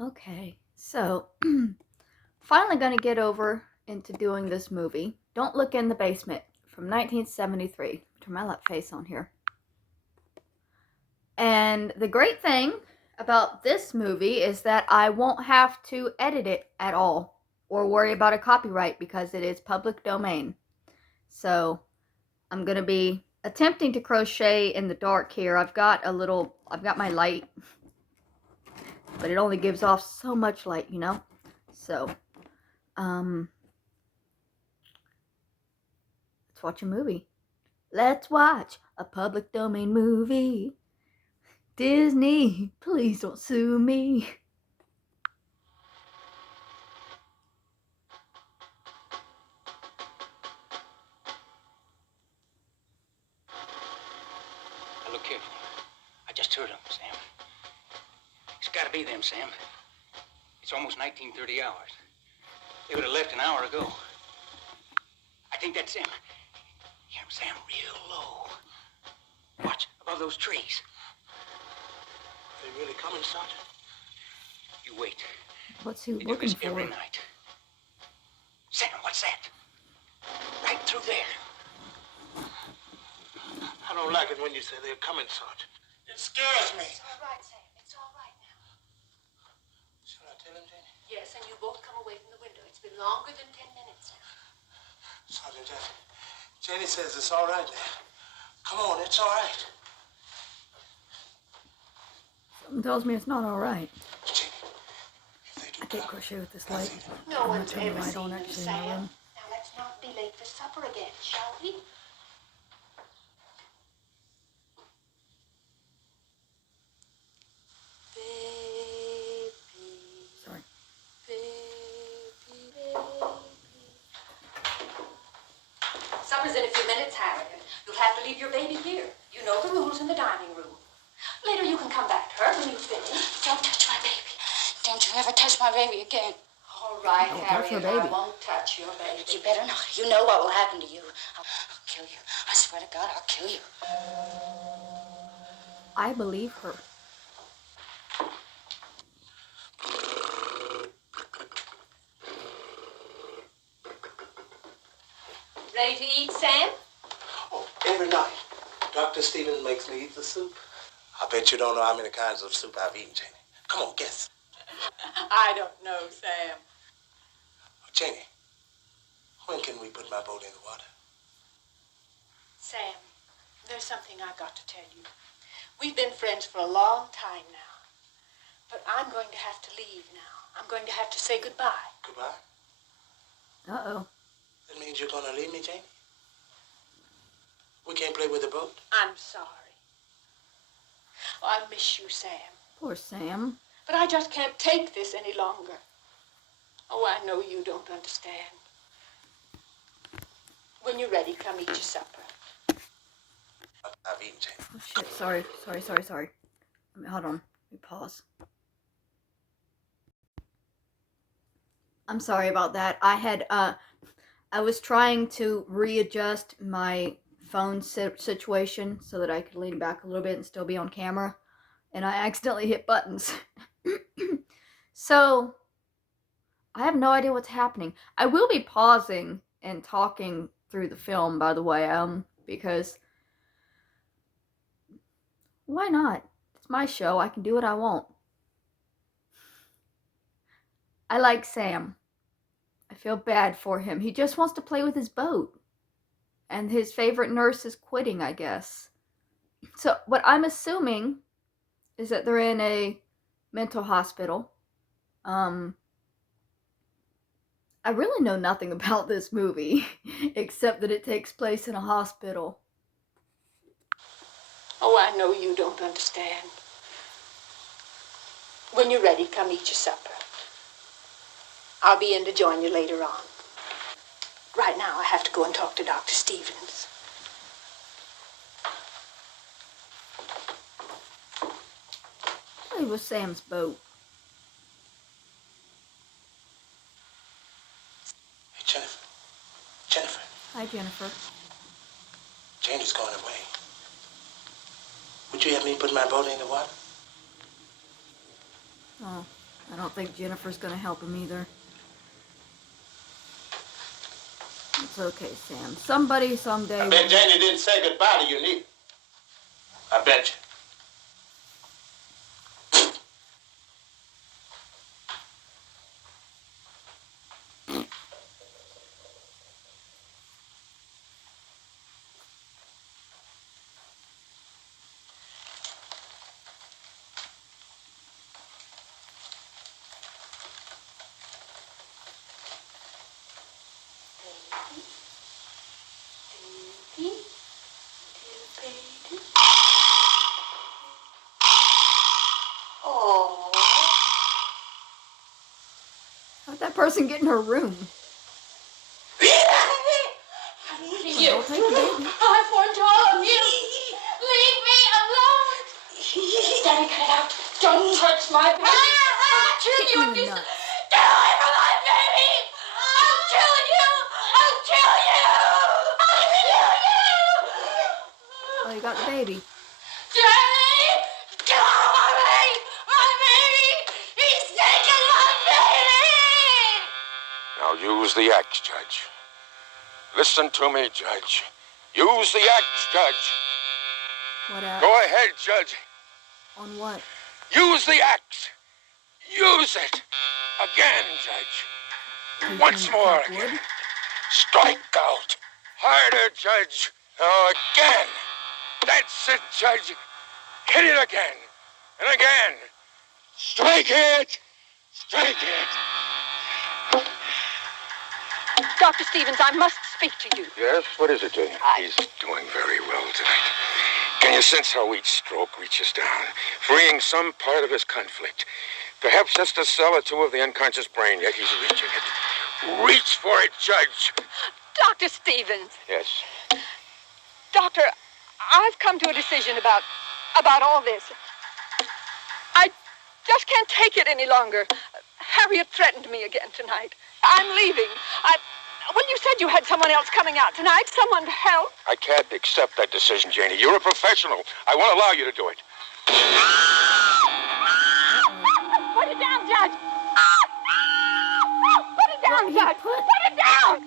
Okay, so finally gonna get over into doing this movie. Don't Look in the Basement from 1973. Turn my lap face on here. And the great thing about this movie is that I won't have to edit it at all or worry about a copyright because it is public domain. So I'm gonna be attempting to crochet in the dark here. I've got my light, but it only gives off so much light, you know? So, let's watch a movie. Let's watch a public domain movie. Disney, please don't sue me. Now look careful. I just heard them, Sam. It's gotta be them, Sam. It's almost 1930 hours. They would have left an hour ago. I think that's them. Hear them, Sam, real low. Watch, above those trees. They really coming, Sergeant? You wait. What's he They do looking this every for? night. Sam, what's that? Right through there. I don't like it when you say they're coming, Sergeant. It scares me. It's all right, Sam. It's all right now. Shall I tell him, Jenny? Yes, and you both come away from the window. It's been longer than 10 minutes now. Sergeant, Jenny says it's all right now. Come on, it's all right. Something tells me it's not alright. Jenny, if they do I can't come, crochet with this light. No I'm one's gonna turn the ever light seen on them, actually in my Sam. room. Now let's not be late for supper again, shall we? Baby, Sorry. baby, baby. Supper's in a few minutes, Harriet. You'll have to leave your baby here. You know the rules in the dining room. Later you can come back to her when you've finished. Don't touch my baby. Don't you ever touch my baby again. All right, Don't touch her Harriet, baby. I won't touch your baby. You better not. You know what will happen to you. I'll kill you. I swear to God, I'll kill you. I believe her. Ready to eat, Sam? Oh, every night, Dr. Stevens makes me eat the soup. I bet you don't know how many kinds of soup I've eaten, Jenny. Come on, guess. I don't know, Sam. Oh, Jenny, when can we put my boat in the water? Sam, there's something I got to tell you. We've been friends for a long time now. But I'm going to have to leave now. I'm going to have to say goodbye. Goodbye? Uh-oh. That means you're gonna leave me, Jenny? We can't play with the boat? I'm sorry. Oh, I miss you, Sam. Poor Sam. But I just can't take this any longer. Oh, I know you don't understand. When you're ready, come eat your supper. I've eaten, Jenny. Oh shit, sorry. Hold on. Let me pause. I'm sorry about that. I was trying to readjust my phone situation so that I could lean back a little bit and still be on camera, and I accidentally hit buttons. So, I have no idea what's happening. I will be pausing and talking through the film, by the way, because why not? It's my show. I can do what I want. I like Sam. I feel bad for him. He just wants to play with his boat. And his favorite nurse is quitting, I guess. So, what I'm assuming is that they're in a mental hospital. I really know nothing about this movie, except that it takes place in a hospital. Oh, I know you don't understand. When you're ready, come eat your supper. I'll be in to join you later on. Right now, I have to go and talk to Dr. Stevens. It was Sam's boat. Hey, Jennifer. Jennifer. Hi, Jennifer. Janie's going away. Would you have me put my boat in the water? Oh, I don't think Jennifer's gonna help him either. It's okay, Sam. Somebody someday. I bet Janie didn't say goodbye to you, neither. I bet you. Oh. How'd that person get in her room? You. Don't take the baby. I foretold you. Leave me alone. Daddy, cut it out. Don't touch my baby. I'll kill Kick you him in if the you... nuts. Get away from my baby. I'll kill you. I'll kill you. I'll kill you. Oh, you got the baby. Daddy, get out of my way. My baby. He's taking my baby. Now use the axe, Judge. Listen to me, Judge. Use the axe, Judge. What axe? Go ahead, Judge. On what? Use the axe. Use it. Again, Judge. Teach Once him to more chop again. wood? Strike out. Harder, Judge. Oh, again. That's it, Judge. Hit it again. And again. Strike it. Strike it. Dr. Stevens, I must speak to you. Yes? What is it, Jane? He's doing very well tonight. Can you sense how each stroke reaches down, freeing some part of his conflict? Perhaps just a cell or two of the unconscious brain, yet he's reaching it. Reach for it, Judge. Dr. Stevens. Yes. Doctor, I've come to a decision about all this. I just can't take it any longer. Harriet threatened me again tonight. I'm leaving. Well, you said you had someone else coming out tonight, someone to help. I can't accept that decision, Janie. You're a professional. I won't allow you to do it. Put it down, Judge. Put it down, What, he Judge. put- Put it down.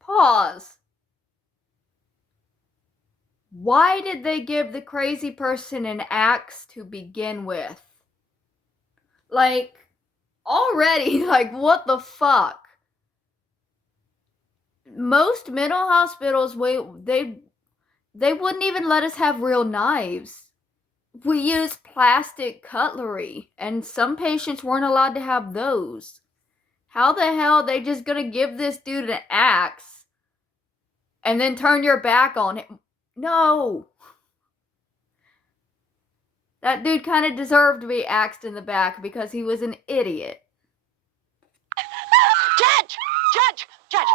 Pause. Why did they give the crazy person an axe to begin with? Like, already, like, what the fuck? Most mental hospitals, they wouldn't even let us have real knives. We use plastic cutlery, and some patients weren't allowed to have those. How the hell are they just gonna give this dude an axe and then turn your back on him? No. That dude kind of deserved to be axed in the back because he was an idiot. Judge! Judge! Judge!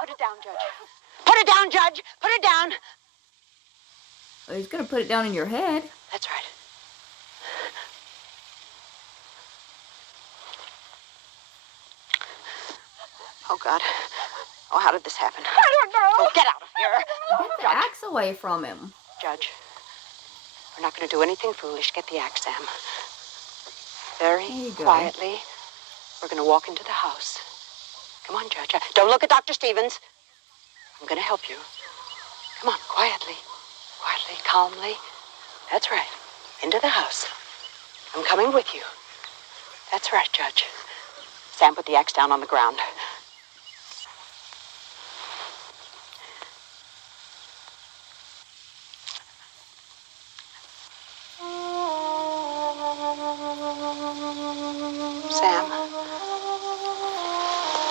Put it down, Judge. Put it down, Judge. Put it down. Well, he's gonna put it down in your head. That's right. Oh, God. Oh, how did this happen? I don't know. Oh, get out of here. Get the axe away from him. Judge, we're not going to do anything foolish. Get the axe, Sam. Very There you go. quietly, we're going to walk into the house. Come on, Judge. Don't look at Dr. Stevens. I'm going to help you. Come on, quietly. Quietly, calmly. That's right. Into the house. I'm coming with you. That's right, Judge. Sam, put the axe down on the ground. Sam.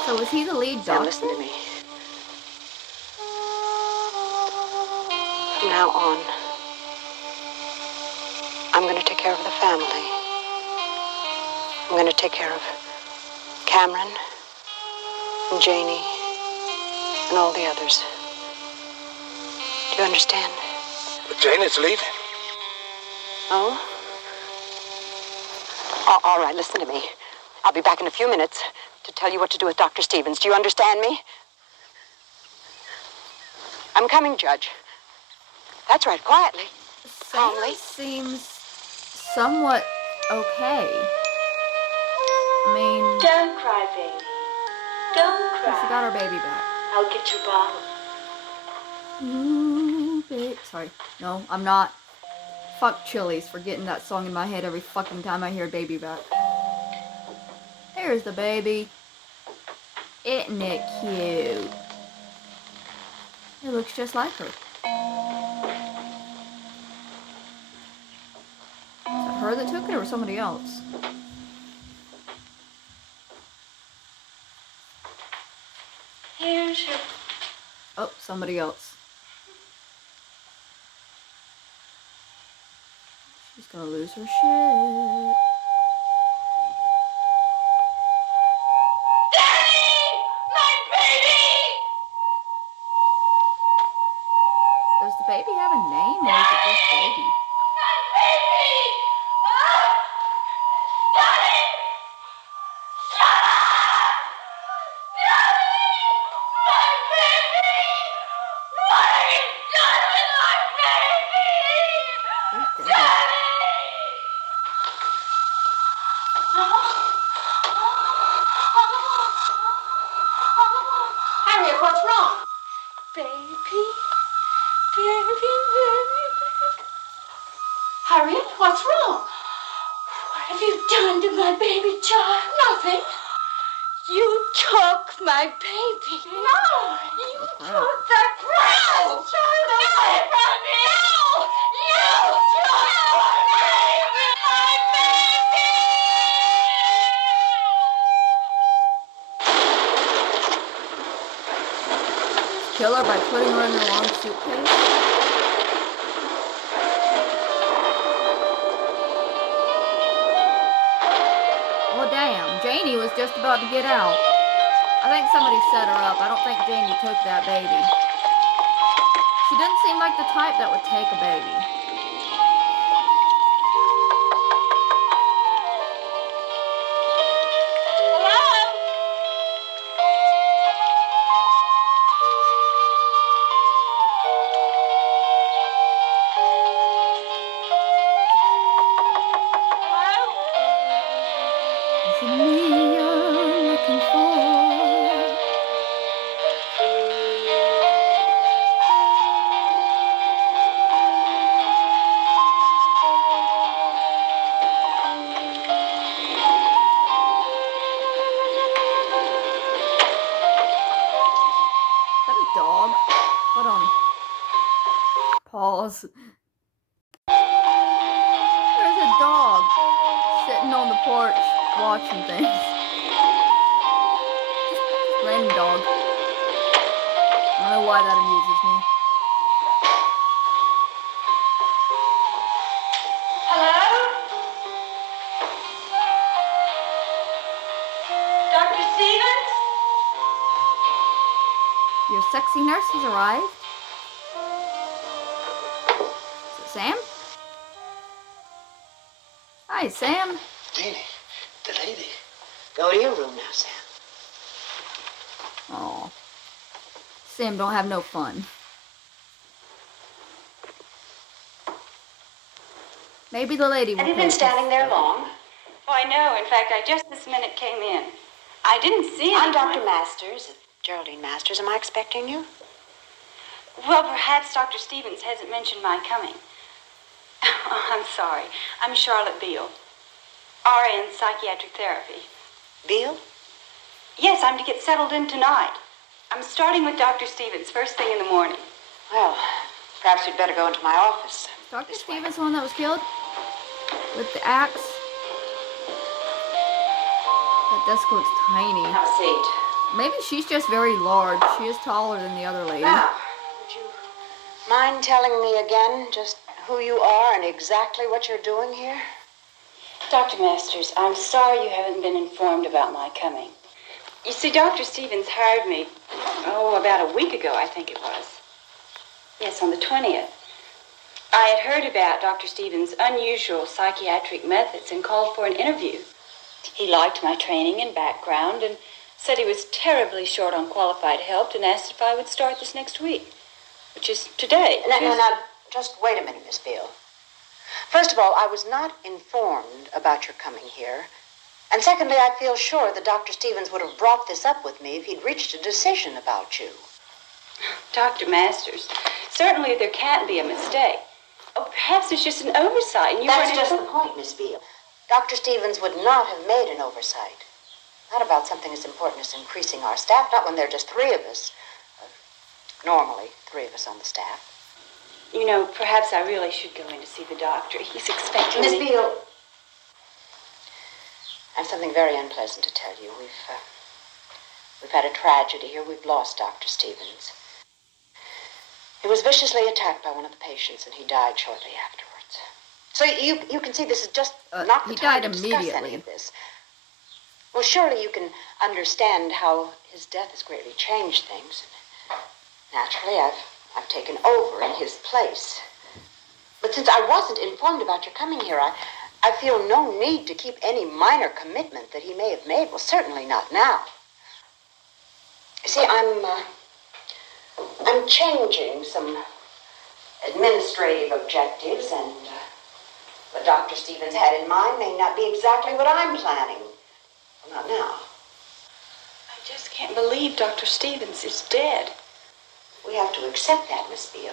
So was he the lead Sam, doctor? listen to me. From now on, I'm going to take care of the family. I'm going to take care of Cameron and Janie and all the others. Do you understand? But Janie's leaving. Oh? All right, listen to me. I'll be back in a few minutes to tell you what to do with Dr. Stevens. Do you understand me? I'm coming, Judge. That's right, quietly. calmly. seems somewhat okay. I mean, Don't cry, baby. Don't cry. she got her baby back. I'll get your bottle. Ooh, babe. Sorry. No, I'm not. Fuck Chili's for getting that song in my head every fucking time I hear baby back. There's the baby. Isn't it cute? It looks just like her. Is it her that took it or somebody else? Here's your... Oh, somebody else. She's gonna lose her shit. Does the baby have a name or is it just baby? Where's Debbie? Harriet, what's wrong? Baby. Harriet, what's wrong? What have you done to my baby child? Nothing. You took my baby. No! You took that precious child away from me! No! You took my baby! My baby! Kill her by putting her in the wrong suitcase? Well, damn. Janie was just about to get out. I think somebody set her up. I don't think Janie took that baby. She doesn't seem like the type that would take a baby. Is it me you're looking for? Is that a dog? Hold on. Pause. There's a dog sitting on the porch watching things. Just random dog. I don't know why that amuses me. Hello? Dr. Stevens? Your sexy nurse has arrived. Is it Sam? Hi, Sam. Jeannie, the lady. Go to your room now, Sam. Aw. Sam don't have no fun. Maybe the lady will Have you pay been for standing there stuff. long? Oh, I know. In fact, I just this minute came in. I didn't see it. I'm Dr. Masters, Geraldine Masters. Am I expecting you? Well, perhaps Dr. Stevens hasn't mentioned my coming. Oh, I'm sorry. I'm Charlotte Beale, RA in psychiatric therapy. Beale? Yes, I'm to get settled in tonight. I'm starting with Dr. Stevens first thing in the morning. Well, perhaps you'd better go into my office. Dr. This way. Stevens, the one that was killed? With the axe? That desk looks tiny. Have a seat. Maybe she's just very large. She is taller than the other lady. Now, would you mind telling me again just who you are and exactly what you're doing here? Dr. Masters, I'm sorry you haven't been informed about my coming. You see, Dr. Stevens hired me, about a week ago, I think it was. Yes, on the 20th. I had heard about Dr. Stevens' unusual psychiatric methods and called for an interview. He liked my training and background and said he was terribly short on qualified help and asked if I would start this next week, which is today. Now, just wait a minute, Miss Beale. First of all, I was not informed about your coming here. And secondly, I feel sure that Dr. Stevens would have brought this up with me if he'd reached a decision about you. Dr. Masters, certainly there can't be a mistake. Oh, perhaps it's just an oversight and you That's weren't just the informed. point, Miss Beale. Dr. Stevens would not have made an oversight. Not about something as important as increasing our staff, not when there are just three of us. Normally, three of us on the staff. You know, perhaps I really should go in to see the doctor. He's expecting Miss me. Beale, I have something very unpleasant to tell you. We've had a tragedy here. We've lost Dr. Stevens. He was viciously attacked by one of the patients, and he died shortly afterwards. So you can see this is just not the he time died to discuss immediately. any of this. Well, surely you can understand how his death has greatly changed things. Naturally, I've taken over in his place. But since I wasn't informed about your coming here, I feel no need to keep any minor commitment that he may have made. Well, certainly not now. You see, I'm changing some administrative objectives, and what Dr. Stevens had in mind may not be exactly what I'm planning. Well, not now. I just can't believe Dr. Stevens is dead. We have to accept that, Miss Beale.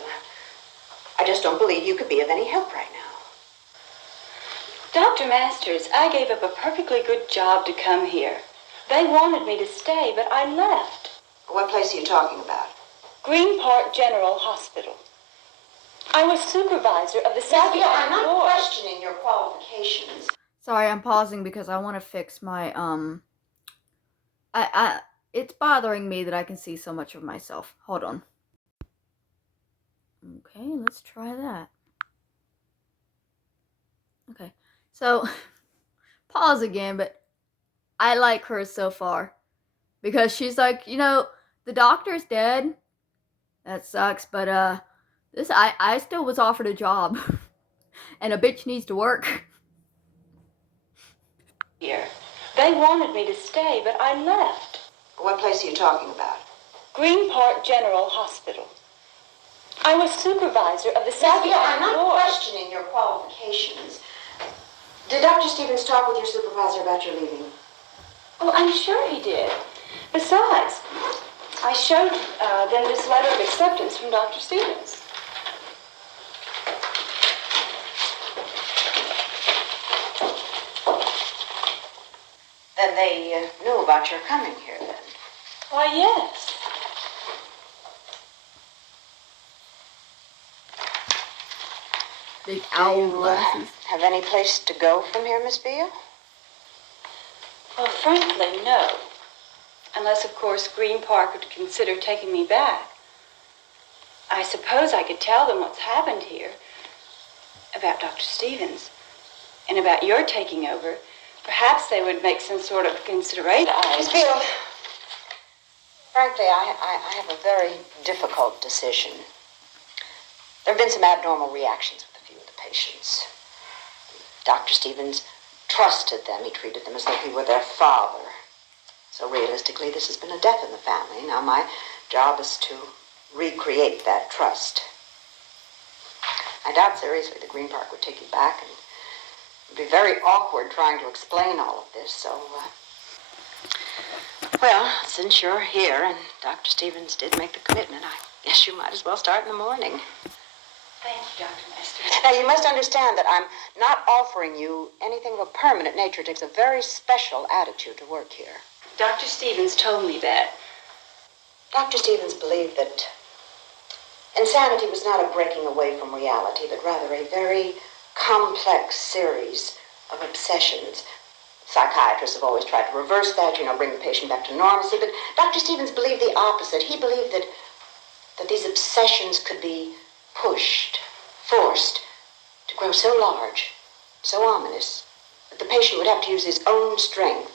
I just don't believe you could be of any help right now. Dr. Masters, I gave up a perfectly good job to come here. They wanted me to stay, but I left. What place are you talking about? Green Park General Hospital. I was supervisor of the Miss Beale, second I'm not floor. questioning your qualifications. Sorry, I'm pausing because I want to fix my, it's bothering me that I can see so much of myself. Hold on. Okay, let's try that. Okay, so, pause again, but I like her so far. Because she's like, you know, the doctor's dead. That sucks, but, I still was offered a job. And a bitch needs to work. Here. They wanted me to stay, but I left. What place are you talking about? Green Park General Hospital. I was supervisor of the Miss second Beale, I'm not floor. questioning your qualifications. Did Dr. Stevens talk with your supervisor about your leaving? Oh, I'm sure he did. Besides, I showed them this letter of acceptance from Dr. Stevens. Then they knew about your coming here, then. Why, yes. Big Do owl you glasses. have any place to go from here, Miss Beale? Well, frankly, no. Unless, of course, Green Park would consider taking me back. I suppose I could tell them what's happened here. About Dr. Stevens. And about your taking over. Perhaps they would make some sort of consideration. Miss Beale, frankly, I have a very difficult decision. There have been some abnormal reactions with a few of the patients. Dr. Stevens trusted them. He treated them as though he were their father. So realistically, this has been a death in the family. Now my job is to recreate that trust. I doubt seriously that Green Park would take you back, and it would be very awkward trying to explain all of this. So, well, since you're here and Dr. Stevens did make the commitment, I guess you might as well start in the morning. Thank you, Dr. Masters. Now, you must understand that I'm not offering you anything of a permanent nature. It takes a very special attitude to work here. Dr. Stevens told me that. Dr. Stevens believed that insanity was not a breaking away from reality, but rather a very complex series of obsessions. Psychiatrists have always tried to reverse that, bring the patient back to normalcy, but Dr. Stevens believed the opposite. He believed that these obsessions could be pushed, forced to grow so large, so ominous, that the patient would have to use his own strength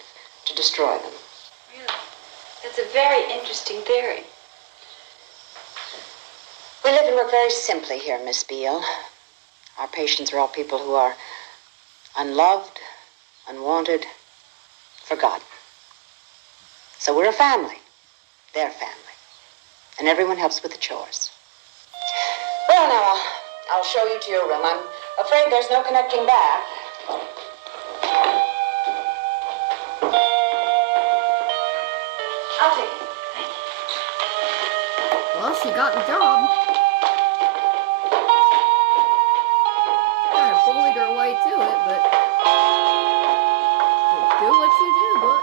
to destroy them. Really? That's a very interesting theory. We live and work very simply here, Miss Beale. Our patients are all people who are unloved, unwanted, forgotten. So we're a family, their family, and everyone helps with the chores. Well, now, I'll show you to your room. I'm Afraid there's no connecting back. I'll take it. Well, she got the job. Kind of bullied her way to it, but do what you do, but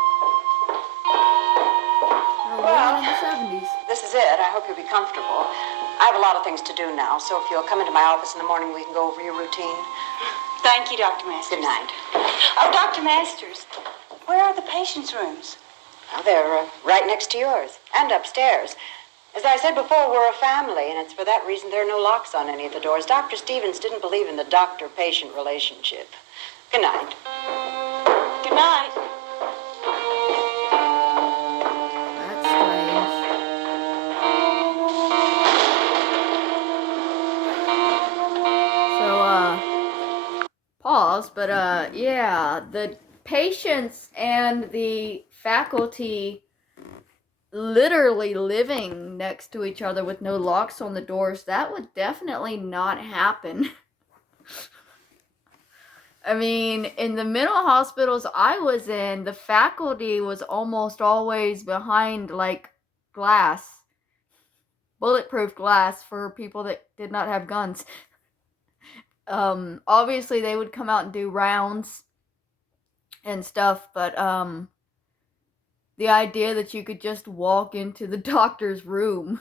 you're a woman in the 70s. This is it. I hope you'll be comfortable. I have a lot of things to do now, so if you'll come into my office in the morning, we can go over your routine. Thank you, Dr. Masters. Good night. Oh, Dr. Masters, where are the patients' rooms? Well, they're right next to yours and upstairs. As I said before, we're a family, and it's for that reason there are no locks on any of the doors. Dr. Stevens didn't believe in the doctor-patient relationship. Good night. Good night. That's strange. So, pause, but, yeah, the patients and the faculty literally living next to each other with no locks on the doors, that would definitely not happen. I mean, in the mental hospitals I was in, the faculty was almost always behind, like, glass. Bulletproof glass for people that did not have guns. Obviously they would come out and do rounds and stuff, but, the idea that you could just walk into the doctor's room,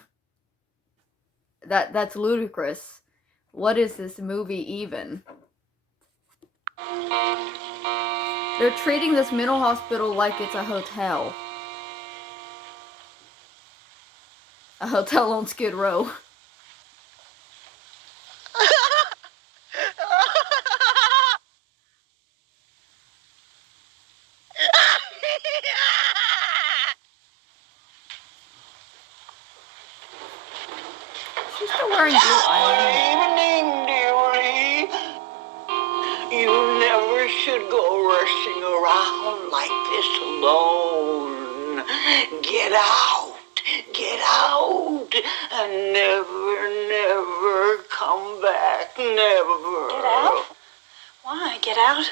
that's ludicrous. What is this movie even? They're treating this mental hospital like it's a hotel. A hotel on Skid Row. She's still wearing blue eyeliner. Evening, dearie. You never should go rushing around like this alone. Get out, and never come back, never. Get out? Why get out?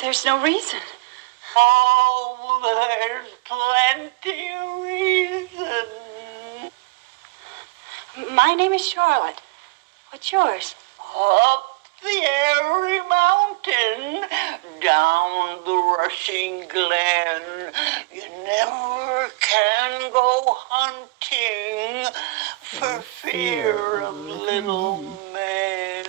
There's no reason. Oh, there's plenty of reason. My name is Charlotte. What's yours? Up the airy mountain, down the rushing glen. You never can go hunting for fear of little men.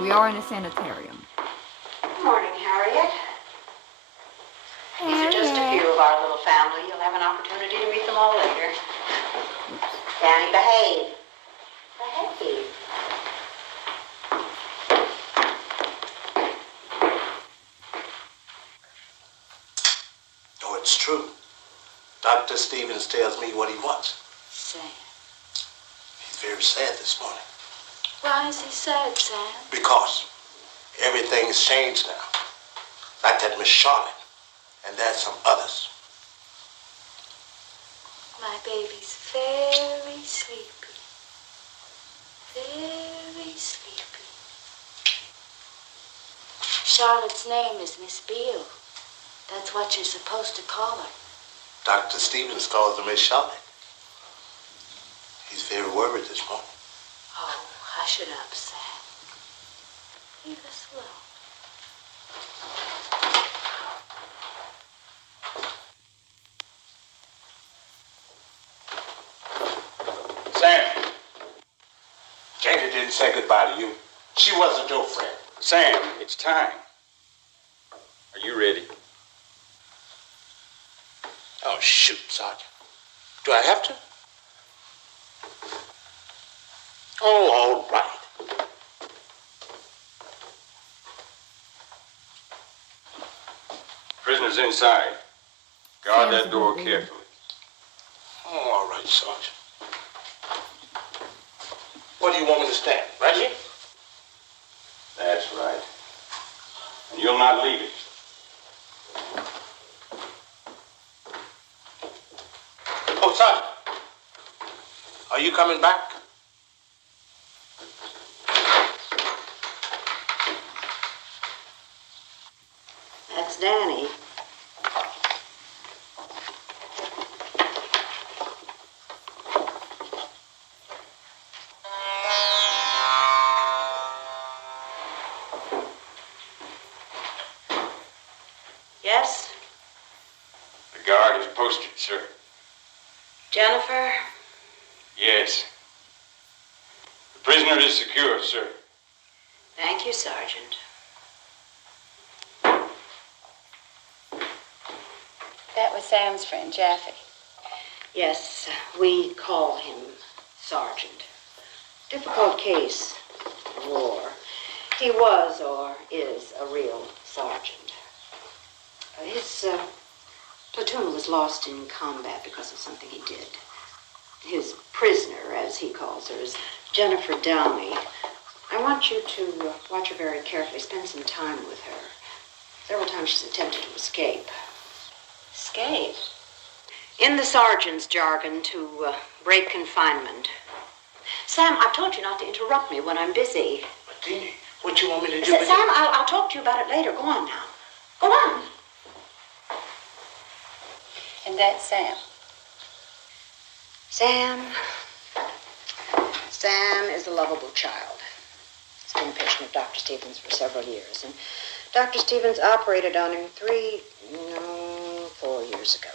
We are in a sanitarium. Good morning, Harriet. These are just a few of our little family. You'll have an opportunity to meet them all later. Danny, behave. Behave. Oh, it's true. Dr. Stevens tells me what he wants. Sam. He's very sad this morning. Why is he sad, Sam? Because everything's changed now. Like that Miss Charlotte. And there's some others. My baby's very sleepy. Very sleepy. Charlotte's name is Miss Beale. That's what you're supposed to call her. Dr. Stevens calls her Miss Charlotte. He's very worried this morning. Oh, hush it up, Sam. Leave us alone. Sam. Janie didn't say goodbye to you. She wasn't your friend. Sam, it's time. Are you ready? Oh, shoot, Sergeant. Do I have to? Oh, all right. Prisoners inside. Guard that door carefully. Oh, all right, Sergeant. What do you want me to stand? Right here? That's right. And you'll not leave it. Oh, Sergeant. Are you coming back? That's Danny. Yes? The guard is posted, sir. Jennifer? Yes. The prisoner is secure, sir. Thank you, Sergeant. That was Sam's friend, Jaffe. Yes, we call him Sergeant. Difficult case. War. He was or is a real sergeant. His platoon was lost in combat because of something he did. His prisoner, as he calls her, is Jennifer Downey. I want you to watch her very carefully, spend some time with her. Several times she's attempted to escape. Escape? In the sergeant's jargon, to break confinement. Sam, I've told you not to interrupt me when I'm busy. But, Dini, what you want me to do? Sam, I'll talk to you about it later. Go on now. Go on. And that's Sam. Sam is a lovable child. He's been a patient of Dr. Stevens for several years, and Dr. Stevens operated on him 4 years ago.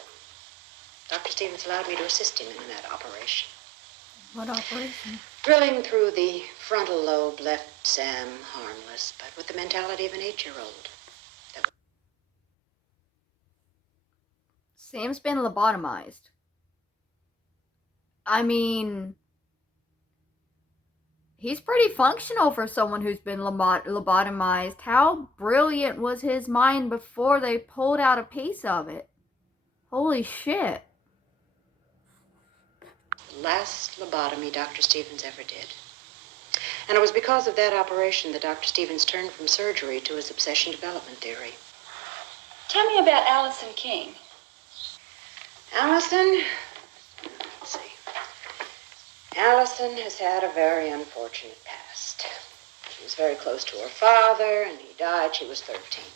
Dr. Stevens allowed me to assist him in that operation. What operation? Drilling through the frontal lobe left Sam harmless, but with the mentality of an 8-year-old. Sam's been lobotomized. I mean, he's pretty functional for someone who's been lobotomized. How brilliant was his mind before they pulled out a piece of it? Holy shit. The last lobotomy Dr. Stevens ever did. And it was because of that operation that Dr. Stevens turned from surgery to his obsession development theory. Tell me about Allison King. Allison, let's see. Allison has had a very unfortunate past. She was very close to her father, and he died. She was 13.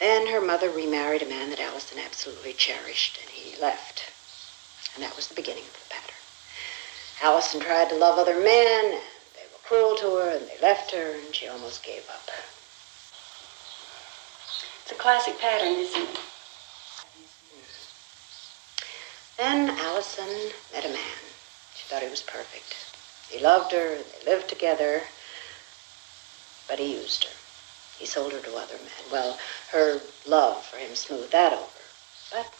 Then her mother remarried a man that Allison absolutely cherished, and he left. And that was the beginning of the pattern. Allison tried to love other men, and they were cruel to her, and they left her, and she almost gave up. It's a classic pattern, isn't it? Then Allison met a man. She thought he was perfect. He loved her, and they lived together, but he used her. He sold her to other men. Well, her love for him smoothed that over. But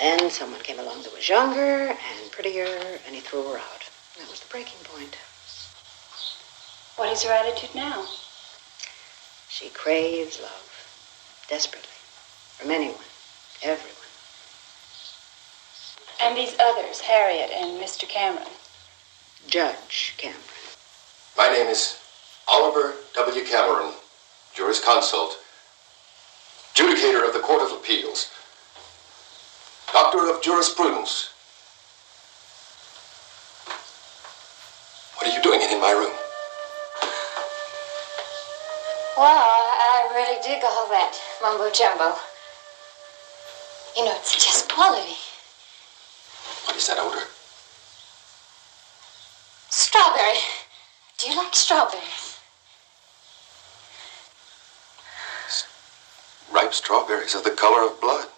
then someone came along that was younger and prettier, and he threw her out. That was the breaking point. What is her attitude now? She craves love, desperately, from anyone, everyone. And these others, Harriet and Mr. Cameron. Judge Cameron. My name is Oliver W. Cameron, jurisconsult, judicator of the Court of Appeals, doctor of jurisprudence. What are you doing in my room? Well, I really dig all that mumbo jumbo. You know, it's just quality. What is that odor? Strawberry. Do you like strawberries? Ripe strawberries are the color of blood.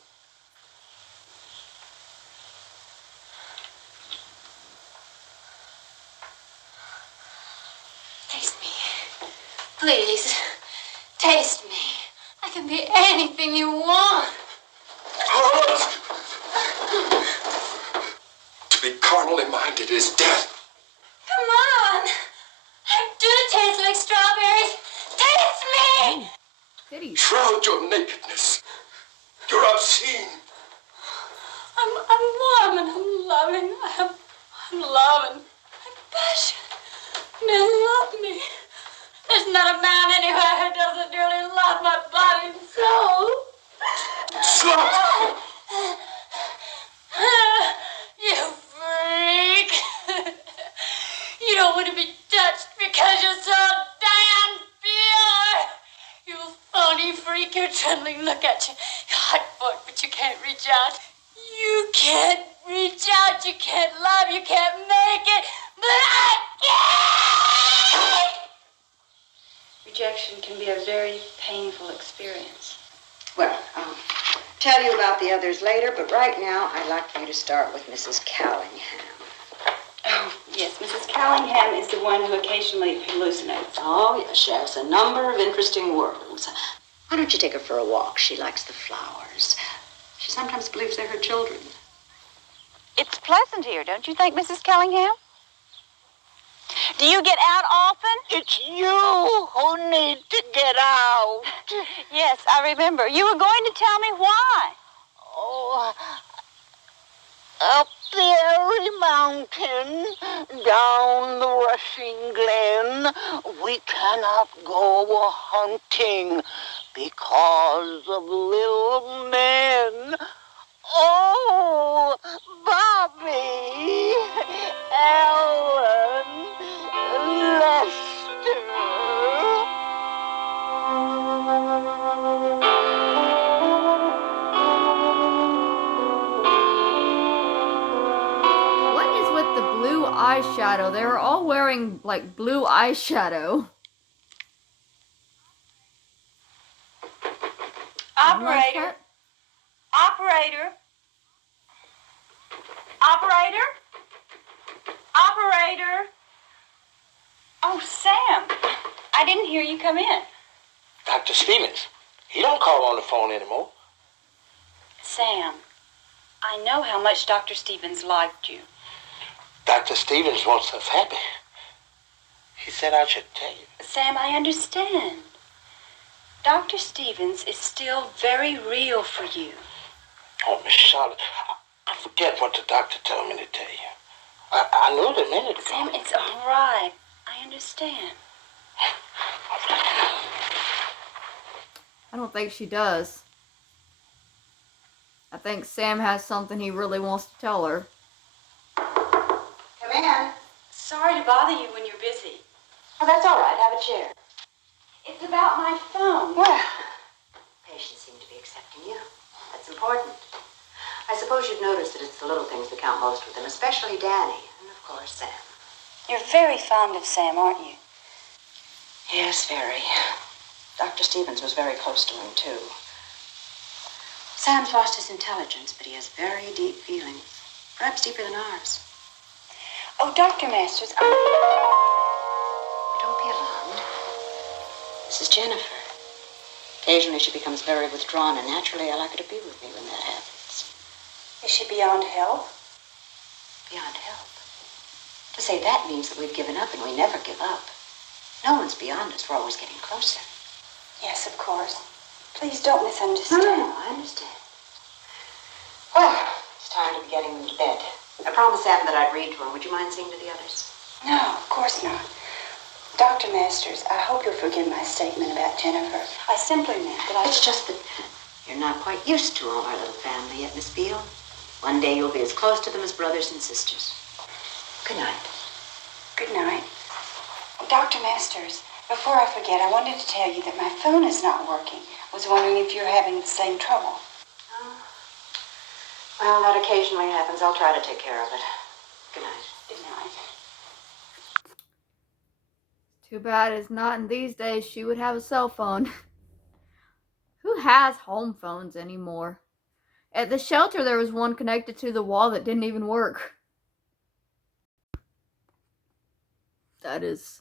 Taste me. Please. Taste me. I can be anything you want. To be carnally minded is death. Come on. I do taste like strawberries. Taste me. Titties. Shroud your nakedness. You're obscene. I'm I'm warm and I'm loving. I'm loving. I'm passionate. Men love me. There's not a man anywhere who doesn't really love my body and soul. Slut! You freak. You don't want to be touched because you're so damn pure. You phony freak. You're trembling. Look at you. You're hot for it, but you can't reach out. You can't reach out. You can't love. You can't make it. But I can! Rejection can be a very painful experience. Well, I'll tell you about the others later, but right now I'd like for you to start with Mrs. Callingham. Oh, yes, Mrs. Callingham is the one who occasionally hallucinates. Oh, yes, she has a number of interesting worlds. Why don't you take her for a walk? She likes the flowers. She sometimes believes they're her children. It's pleasant here, don't you think, Mrs. Callingham? Do you get out often? It's you who need to get out. Yes, I remember. You were going to tell me why. Oh, up the airy mountain, down the rushing glen, we cannot go hunting because of little men. Oh, Bobby, Ellen, Lester. What is with the blue eyeshadow? They were all wearing like blue eyeshadow. Operator. Operator. Operator. Operator. Oh, Sam. I didn't hear you come in. Dr. Stevens, he don't call on the phone anymore. Sam, I know how much Dr. Stevens liked you. Dr. Stevens wants us happy. He said I should tell you. Sam, I understand. Dr. Stevens is still very real for you. Oh, Miss Charlotte, I forget what the doctor told me to tell you. I knew it a minute ago. Sam, it's all right. I understand. I don't think she does. I think Sam has something he really wants to tell her. Come in. Sorry to bother you when you're busy. Oh, that's all right. Have a chair. It's about my phone. Well, patients seem to be accepting you. That's important. I suppose you've noticed that it's the little things that count most with them, especially Danny, and of course Sam. You're very fond of Sam, aren't you? Yes, very. Dr. Stevens was very close to him, too. Sam's lost his intelligence, but he has very deep feelings, perhaps deeper than ours. Oh, Dr. Masters, Don't be alarmed. This is Jennifer. Occasionally she becomes very withdrawn, and naturally I like her to be with me when that happens. Is she beyond help? Beyond help. To say that means that we've given up, and we never give up. No one's beyond us. We're always getting closer. Yes, of course. Please don't misunderstand. No, I understand. Well, it's time to be getting them to bed. I promised Sam that I'd read to him. Would you mind seeing to the others? No, of course not. Dr. Masters, I hope you'll forgive my statement about Jennifer. I simply meant that It's just that you're not quite used to our little family yet, Miss Beale. One day you'll be as close to them as brothers and sisters. Good night. Good night. Dr. Masters, before I forget, I wanted to tell you that my phone is not working. Was wondering if you're having the same trouble. Oh. Well, that occasionally happens. I'll try to take care of it. Good night. Good night. Too bad it's not in these days. She would have a cell phone. Who has home phones anymore? At the shelter, there was one connected to the wall that didn't even work. That is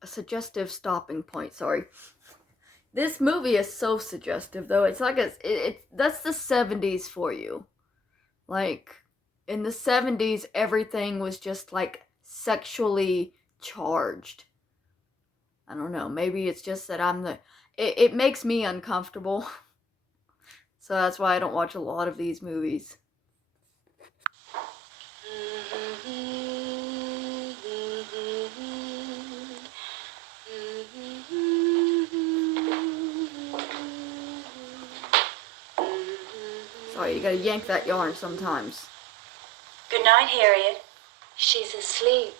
a suggestive stopping point. Sorry. This movie is so suggestive, though. It's like that's the 70s for you. Like, in the 70s, everything was just like sexually charged. I don't know. Maybe it's just that it makes me uncomfortable. So that's why I don't watch a lot of these movies. way. You gotta yank that yarn sometimes. Good night, Harriet. She's asleep.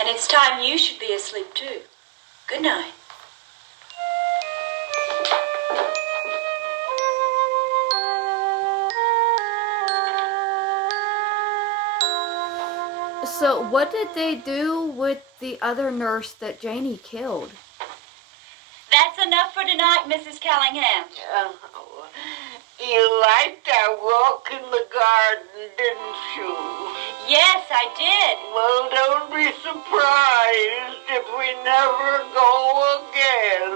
And it's time you should be asleep, too. Good night. So, what did they do with the other nurse that Janie killed? That's enough for tonight, Mrs. Callingham. Oh, you liked our walk in the garden, didn't you? Yes, I did. Well, don't be surprised if we never go again.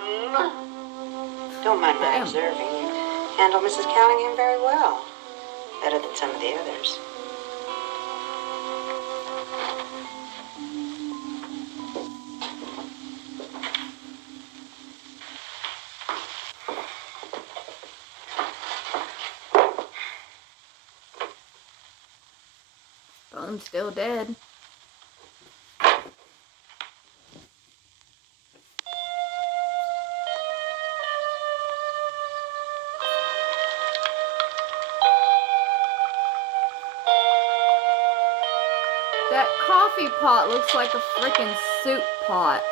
Don't mind my observing. You handle Mrs. Callingham very well. Better than some of the others. Bone's still dead. That coffee pot looks like a freaking soup pot.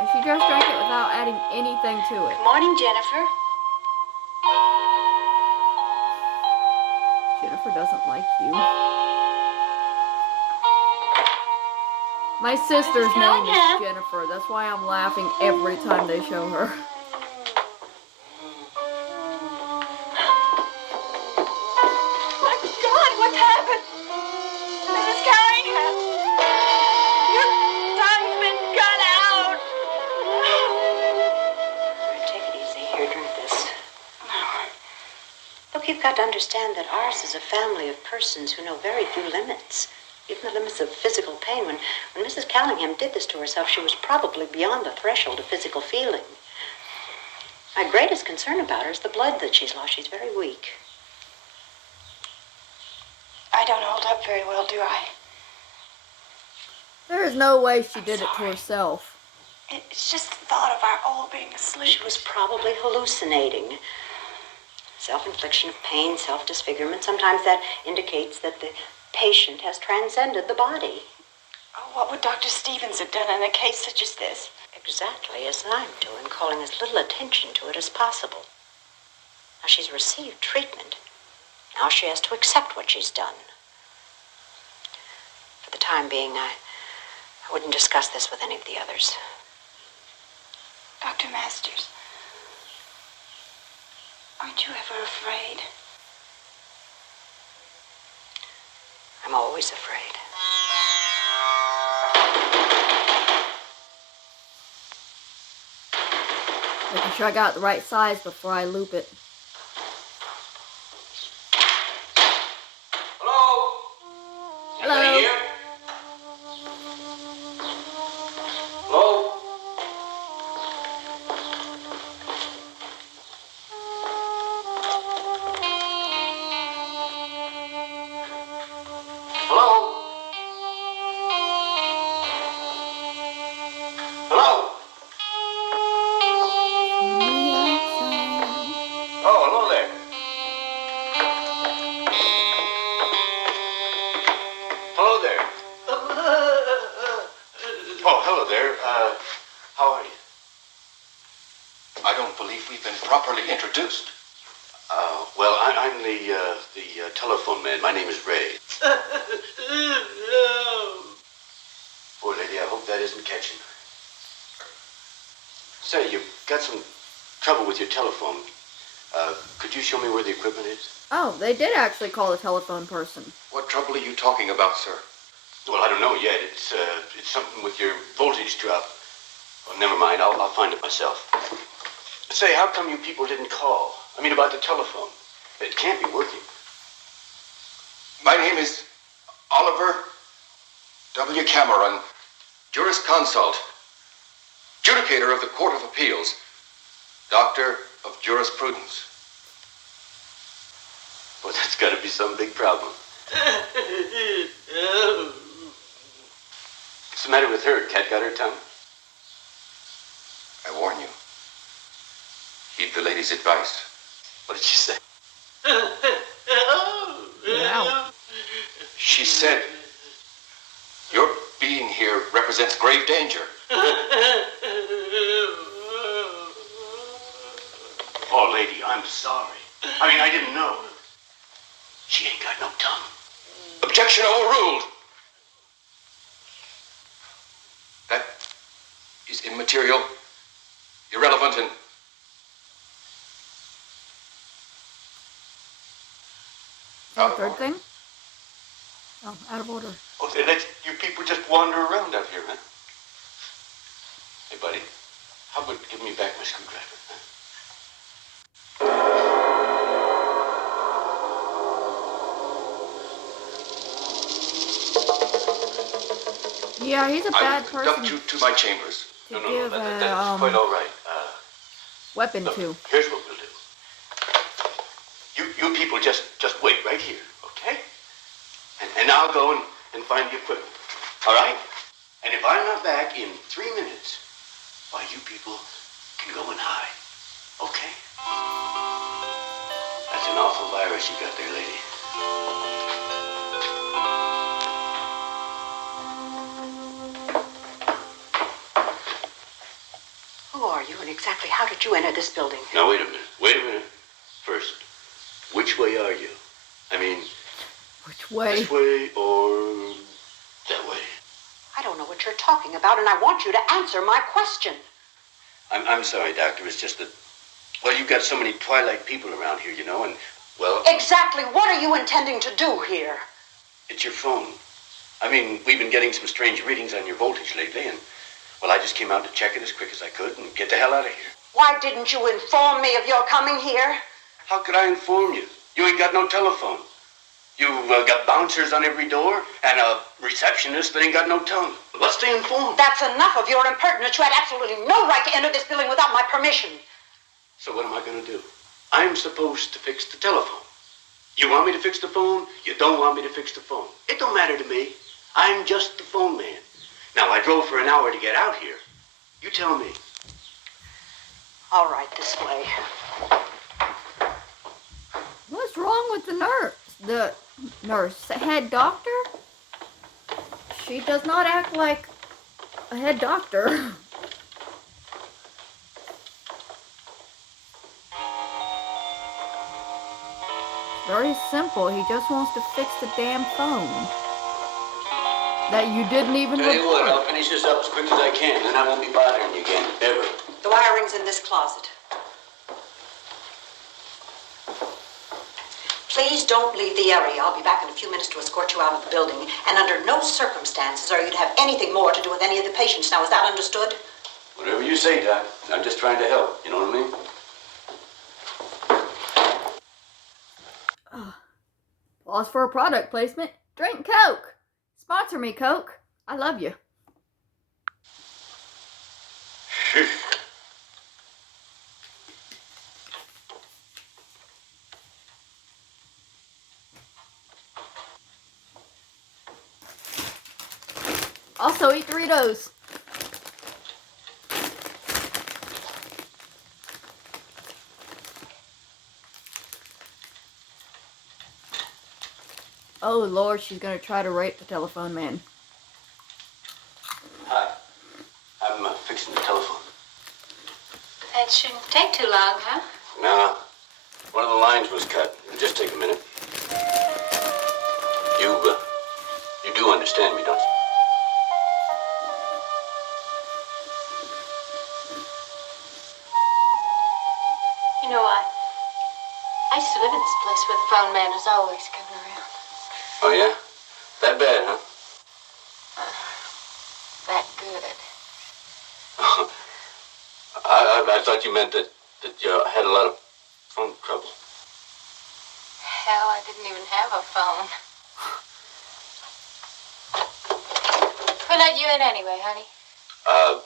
And she just drank it without adding anything to it. Good morning, Jennifer. Jennifer doesn't like you. My sister's name is Jennifer. That's why I'm laughing every time they show her. My God, what's happened? Mrs. Callingham, your son's been gun out. Take it easy. Here, drink this. Look, you've got to understand that ours is a family of persons who know very few limits. Even the limits of physical pain. When Mrs. Callingham did this to herself, she was probably beyond the threshold of physical feeling. My greatest concern about her is the blood that she's lost. She's very weak. I don't hold up very well, do I? There is no way she did it to herself. It's just the thought of our all being asleep. She was probably hallucinating. Self-infliction of pain, self-disfigurement. Sometimes that indicates that the patient has transcended the body. Oh, what would Dr. Stevens have done in a case such as this? Exactly as I'm doing, calling as little attention to it as possible. Now, she's received treatment. Now she has to accept what she's done. For the time being, I wouldn't discuss this with any of the others. Dr. Masters, aren't you ever afraid? I'm always afraid. Making sure I got the right size before I loop it. Hello? Hello? Anybody here? Hello? Hello? Hello? Oh, hello there. Hello there. Oh, hello there. How are you? I don't believe we've been properly introduced. Well, I'm the telephone man. My name is Ray. Poor lady, I hope that isn't catching. Say, you've got some trouble with your telephone. Could you show me where the equipment is? Oh, they did actually call the telephone person. What trouble are you talking about, sir? Well, I don't know yet. It's something with your voltage drop. Well, never mind. I'll find it myself. Say, how come you people didn't call? I mean, about the telephone. It can't be working. My name is Oliver W. Cameron, jurisconsult, judicator of the Court of Appeals, doctor of jurisprudence. Well, that's got to be some big problem. What's the matter with her? Cat got her tongue? I warn you. Heed the lady's advice. What did she say? Wow. She said, your being here represents grave danger. Oh, lady, I'm sorry. I mean, I didn't know. She ain't got no tongue. Objection overruled. That is immaterial, irrelevant, and Third thing? Oh, out of order. Oh, they let you people just wander around out here, huh? Hey, buddy, how about give me back my screwdriver, huh? Yeah, he's a I bad will conduct person you to my chambers. to No, give that's quite all right. weapon Look, to. here's what we'll do. You people just wait right here, okay? And I'll go and find the equipment, all right? And if I'm not back in 3 minutes, why, you people can go and hide, okay? That's an awful virus you got there, lady. Who are you, and exactly how did you enter this building? Now, wait a minute. First, which way are you? I mean, Which way? this way or that way? I don't know what you're talking about, and I want you to answer my question. I'm sorry, Doctor. It's just that, well, you've got so many Twilight people around here, you know, and, well... Exactly what are you intending to do here? It's your phone. I mean, we've been getting some strange readings on your voltage lately, and, well, I just came out to check it as quick as I could and get the hell out of here. Why didn't you inform me of your coming here? How could I inform you? You ain't got no telephone. You've got bouncers on every door and a receptionist that ain't got no tongue. Let's stay informed. That's enough of your impertinence. You had absolutely no right to enter this building without my permission. So what am I going to do? I'm supposed to fix the telephone. You want me to fix the phone? You don't want me to fix the phone. It don't matter to me. I'm just the phone man. Now, I drove for an hour to get out here. You tell me. All right, this way. What's wrong with the nurse? The nurse, the head doctor? She does not act like a head doctor. Very simple. He just wants to fix the damn phone that you didn't even Tell you what, report. I'll finish this up as quick as I can, then I won't be bothering you again, ever. The wiring's in this closet. Please don't leave the area. I'll be back in a few minutes to escort you out of the building. And under no circumstances are you to have anything more to do with any of the patients. Now, is that understood? Whatever you say, Doc. I'm just trying to help. You know what I mean? Pause for a product placement. Drink Coke. Sponsor me, Coke. I love you. Also eat Doritos. Oh Lord, she's gonna try to rape the telephone man. Hi. I'm fixing the telephone. That shouldn't take too long, huh? No. One of the lines was cut. It'll just take a minute. You do understand me, don't you? You know, I used to live in this place where the phone man was always coming around. Oh, yeah? That bad, huh? That good. I thought you meant that you had a lot of phone trouble. Hell, I didn't even have a phone. Who let you in anyway, honey? I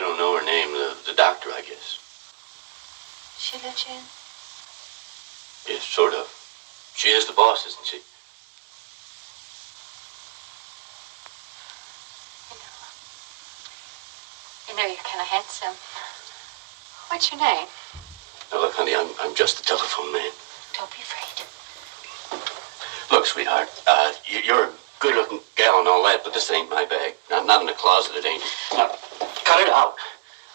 don't know her name. The doctor, I guess. She let you in? Yes, sort of. She is the boss, isn't she? You know, you're kind of handsome. What's your name? Now, look, honey, I'm just the telephone man. Don't be afraid. Look, sweetheart, you're a good-looking gal and all that, but this ain't my bag. Not in the closet, it ain't. Now, cut it out.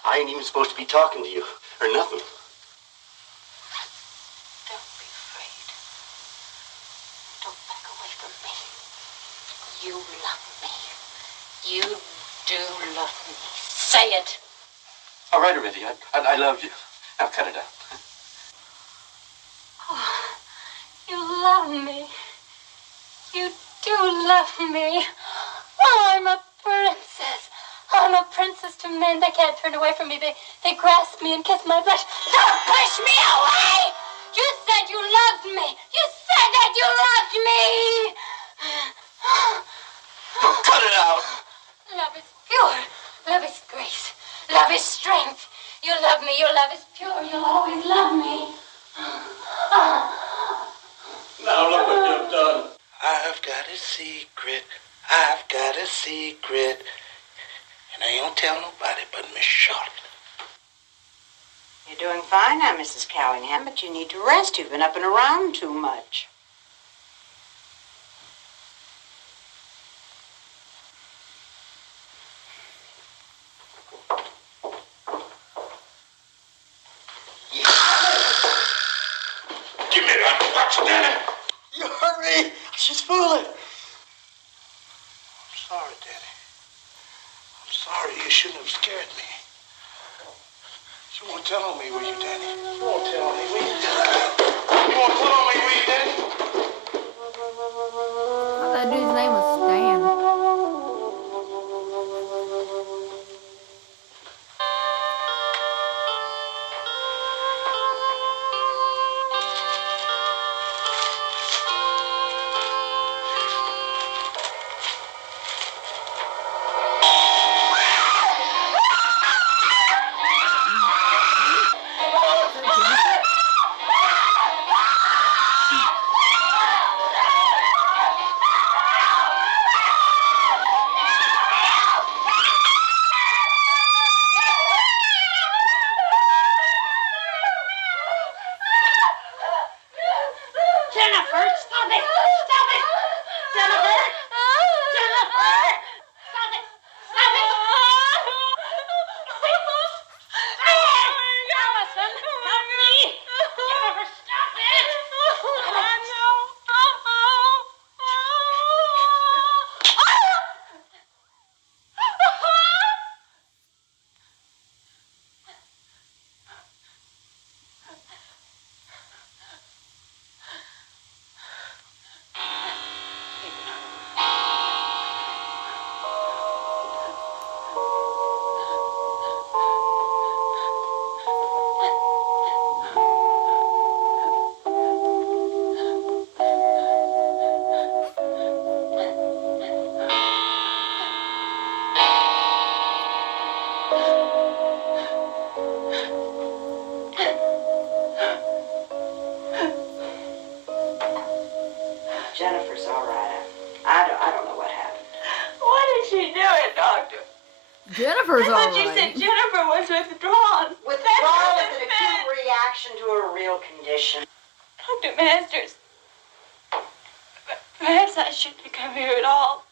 I ain't even supposed to be talking to you, or nothing. Don't be afraid. Don't back away from me. You love me. You do love me. Say it. All right, Olivia, I love you. Now, cut it out. Oh, you love me. You do love me. Oh, I'm a princess. I'm a princess to men. They can't turn away from me. They grasp me and kiss my flesh. Don't push me away! You said you loved me. You said that you loved me. Cut it out. Love is pure. Love is grace. Love is strength. You love me. Your love is pure. You'll always love me. Now look what you've done. I've got a secret. I've got a secret. And I ain't gonna tell nobody but Miss Charlotte. You're doing fine now, Mrs. Callingham, but you need to rest. You've been up and around too much. Give me that watch, Daddy. You hurt me. She's fooling. I'm sorry, Daddy. I'm sorry. You shouldn't have scared me. You won't tell on me, will you, Daddy? You won't tell on me, will you, Daddy? You won't tell on me, will you, Daddy? Oh, that dude's name was Stan. Jennifer, stop it! Stop it! Jennifer! Jennifer! Stop it! Stop it! Allison, help me! Jennifer, stop it! Jennifer's all right. I don't know what happened. What is she doing, Doctor? Jennifer's I thought you alright. said Jennifer was withdrawn. Withdrawal is an acute reaction to a real condition. Dr. Masters, perhaps I shouldn't come here at all.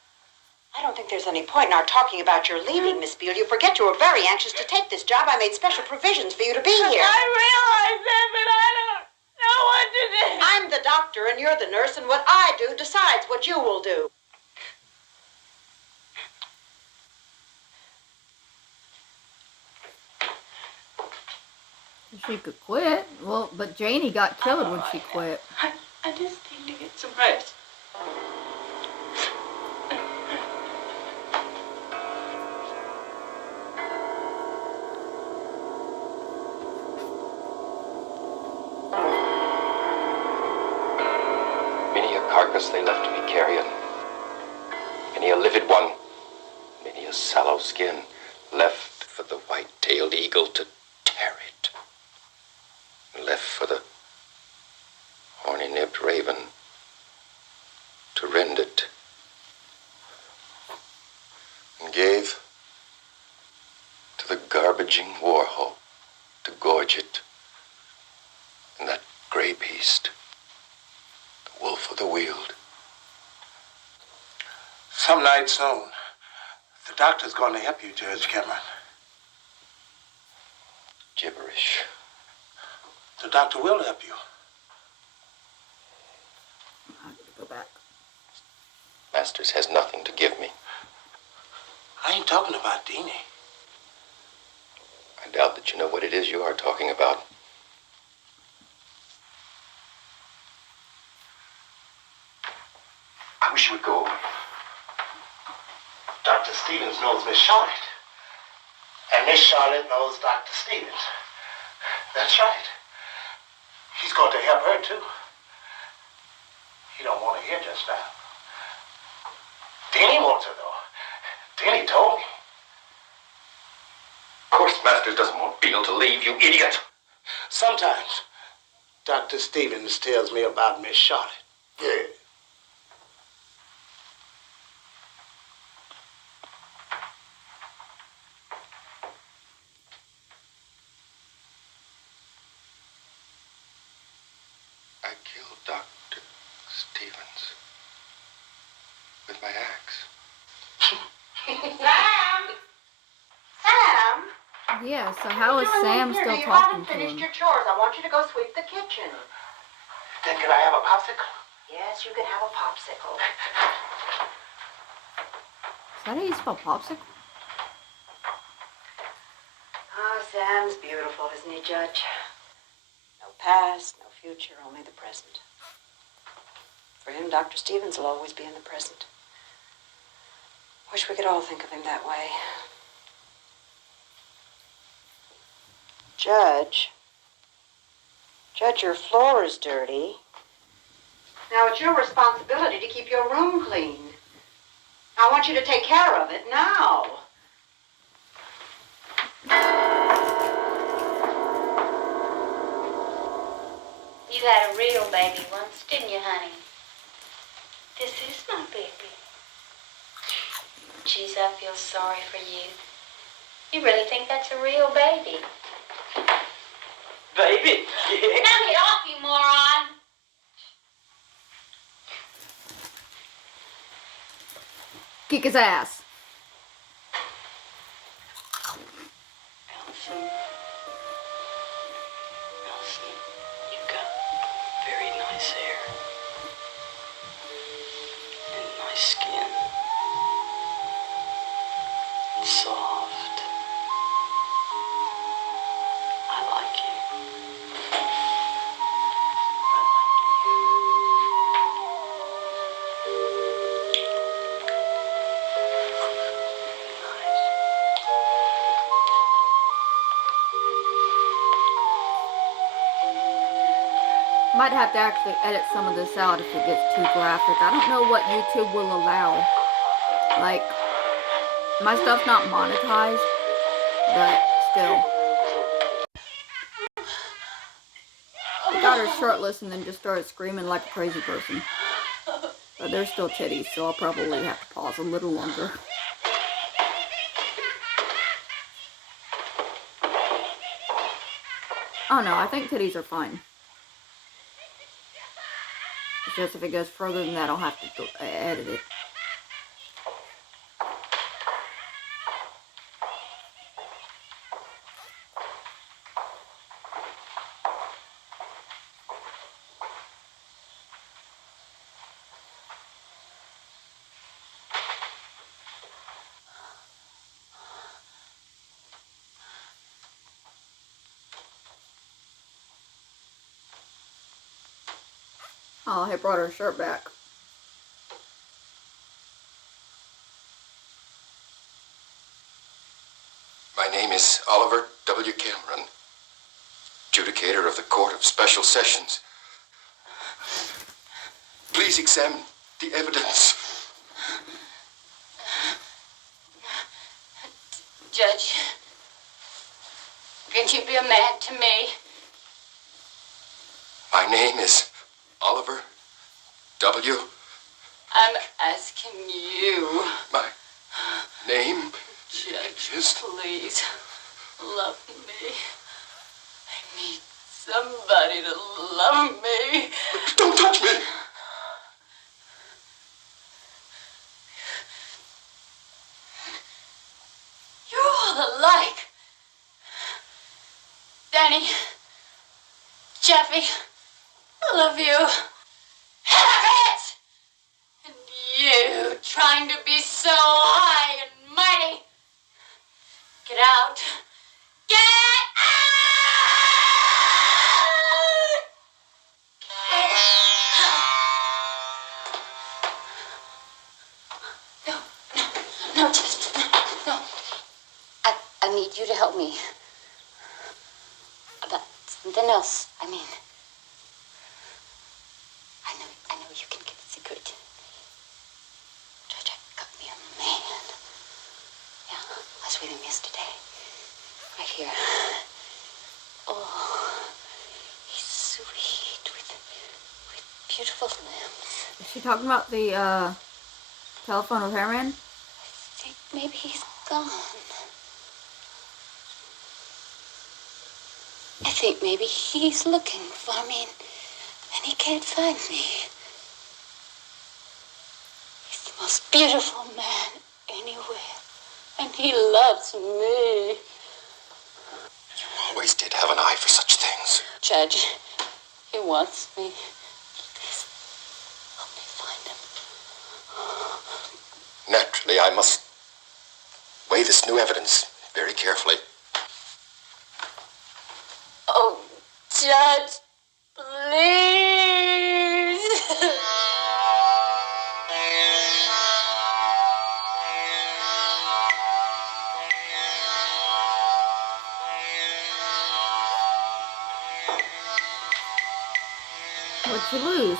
I don't think there's any point in our talking about your leaving, Miss Beale. You forget you were very anxious to take this job. I made special provisions for you to be here. I realize that, but I don't know what to do. I'm the doctor and you're the nurse, and what I do decides what you will do. She could quit. Well, but Janie got killed when she quit. I just need to get some rest. Many a carcass they left me carrying, many a livid one, many a sallow skin, left for the white-tailed eagle to tear it, and left for the horny-nibbed raven to rend it, and gave to the garbaging warhawk to gorge budget, and that gray beast, the wolf of the Weald. Some night soon. The doctor's going to help you, Judge Cameron. Gibberish. The doctor will help you. I have to go back. Masters has nothing to give me. I ain't talking about Deanie. I doubt that you know what it is you are talking about. I wish you would go. Dr. Stevens knows Miss Charlotte. And Miss Charlotte knows Dr. Stevens. That's right. He's going to help her, too. He don't want to hear just now. Deanie wants her, though. Deanie told me. Of course, Masters doesn't want Beale to leave, you idiot. Sometimes Dr. Stevens tells me about Miss Charlotte. Yeah. I killed Dr. Stevens with my axe. Sam! Sam! Yeah, so how is What are you Sam doing here? still You talking haven't to finished him? your chores. I want you to go sweep the kitchen. Then can I have a popsicle? Yes, you can have a popsicle. Is that how you spell popsicle? Oh, Sam's beautiful, isn't he, Judge? No past, no future, only the present. For him, Dr. Stevens will always be in the present. Wish we could all think of him that way. Judge, your floor is dirty. Now, it's your responsibility to keep your room clean. I want you to take care of it now. You had a real baby once, didn't you, honey? This is my baby. Geez, I feel sorry for you. You really think that's a real baby? Baby? Yeah. Now get off, you moron! Kick his ass. Allison, you've got very nice hair and nice skin. It's soft. I like you. Might have to actually edit some of this out if it gets too graphic. I don't know what YouTube will allow. Like, my stuff's not monetized, but still. I got her shirtless and then just started screaming like a crazy person. But they're still titties, so I'll probably have to pause a little longer. Oh no, I think titties are fine. It's just if it goes further than that, I'll have to edit it. Oh, I brought her shirt back. My name is Oliver W. Cameron, adjudicator of the Court of Special Sessions. Please examine the evidence. Judge, can you be a man to me? My name is Oliver W. I'm asking you. My name Judge, is... please, love me. need somebody to love me. Don't touch me! You're all alike. Danny, Jeffy, I love you. Harriet! And you, trying to be so high and mighty. Get out. Get out! No, no, no, just, no. I need you to help me. About something else, I mean. I know you can get the secret. Georgia got me a man. Yeah, I was with him yesterday. Right here. Oh, he's sweet with beautiful limbs. Is she talking about the telephone repairman? I think maybe he's gone. I think maybe he's looking for me and he can't find me. He's the most beautiful man anywhere. And he loves me. You always did have an eye for such things. Judge, he wants me. Please, help me find him. Naturally, I must weigh this new evidence very carefully. Oh, Judge, please. What'd you lose?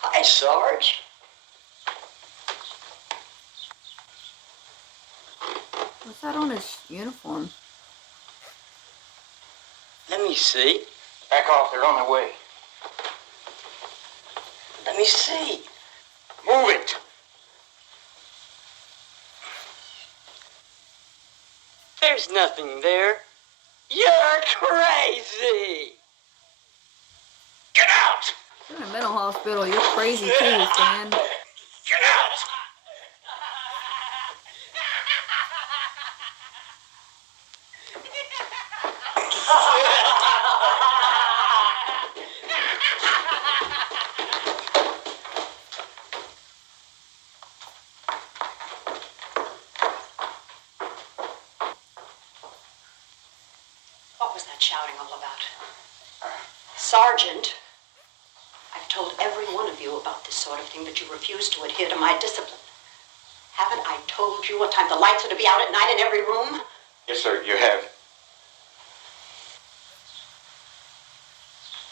Hi, Sarge. What's that on his uniform? Let me see. Back off, they're on their way. Let me see. Move it! There's nothing there. You're crazy. Get out! You're in a mental hospital. You're crazy too, Stan. Get out! What was that shouting all about? Sergeant, I've told every one of you about this sort of thing, but you refuse to adhere to my discipline. Haven't I told you what time the lights are to be out at night in every room? Yes, sir, you have.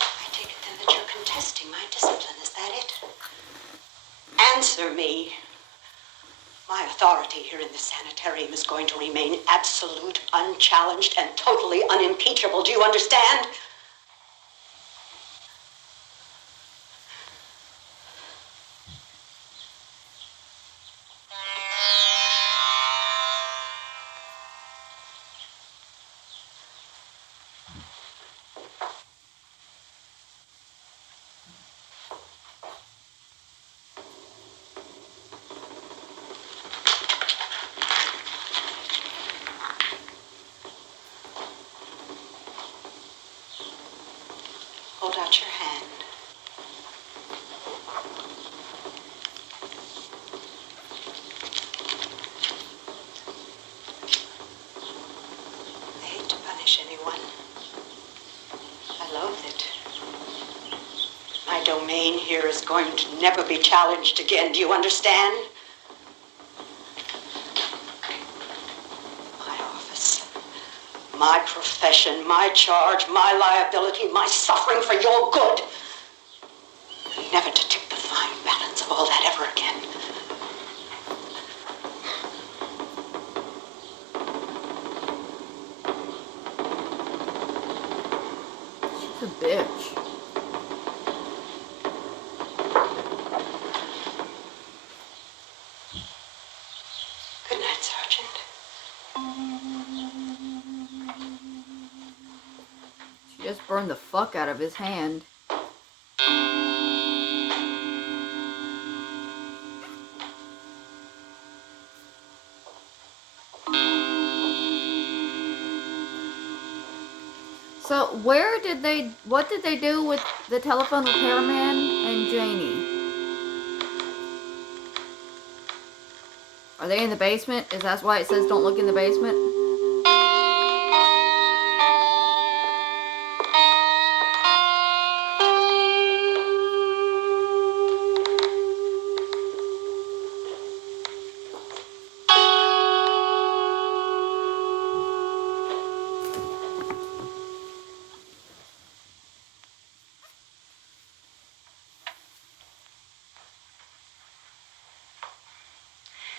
I take it then that you're contesting my discipline. Is that it? Answer me. My authority here in this sanitarium is going to remain absolute, unchallenged, and totally unimpeachable. Do you understand? Hold out your hand. domain here is going to never be challenged again. Do you understand? My office, my profession, my charge, my liability, my suffering for your good. Never to tip the fine balance of all that ever again. She's a bitch. Good night, Sergeant. She just burned the fuck out of his hand. So what did they do with the telephone repairman and Janie? Are they in the basement? Is that why it says don't look in the basement?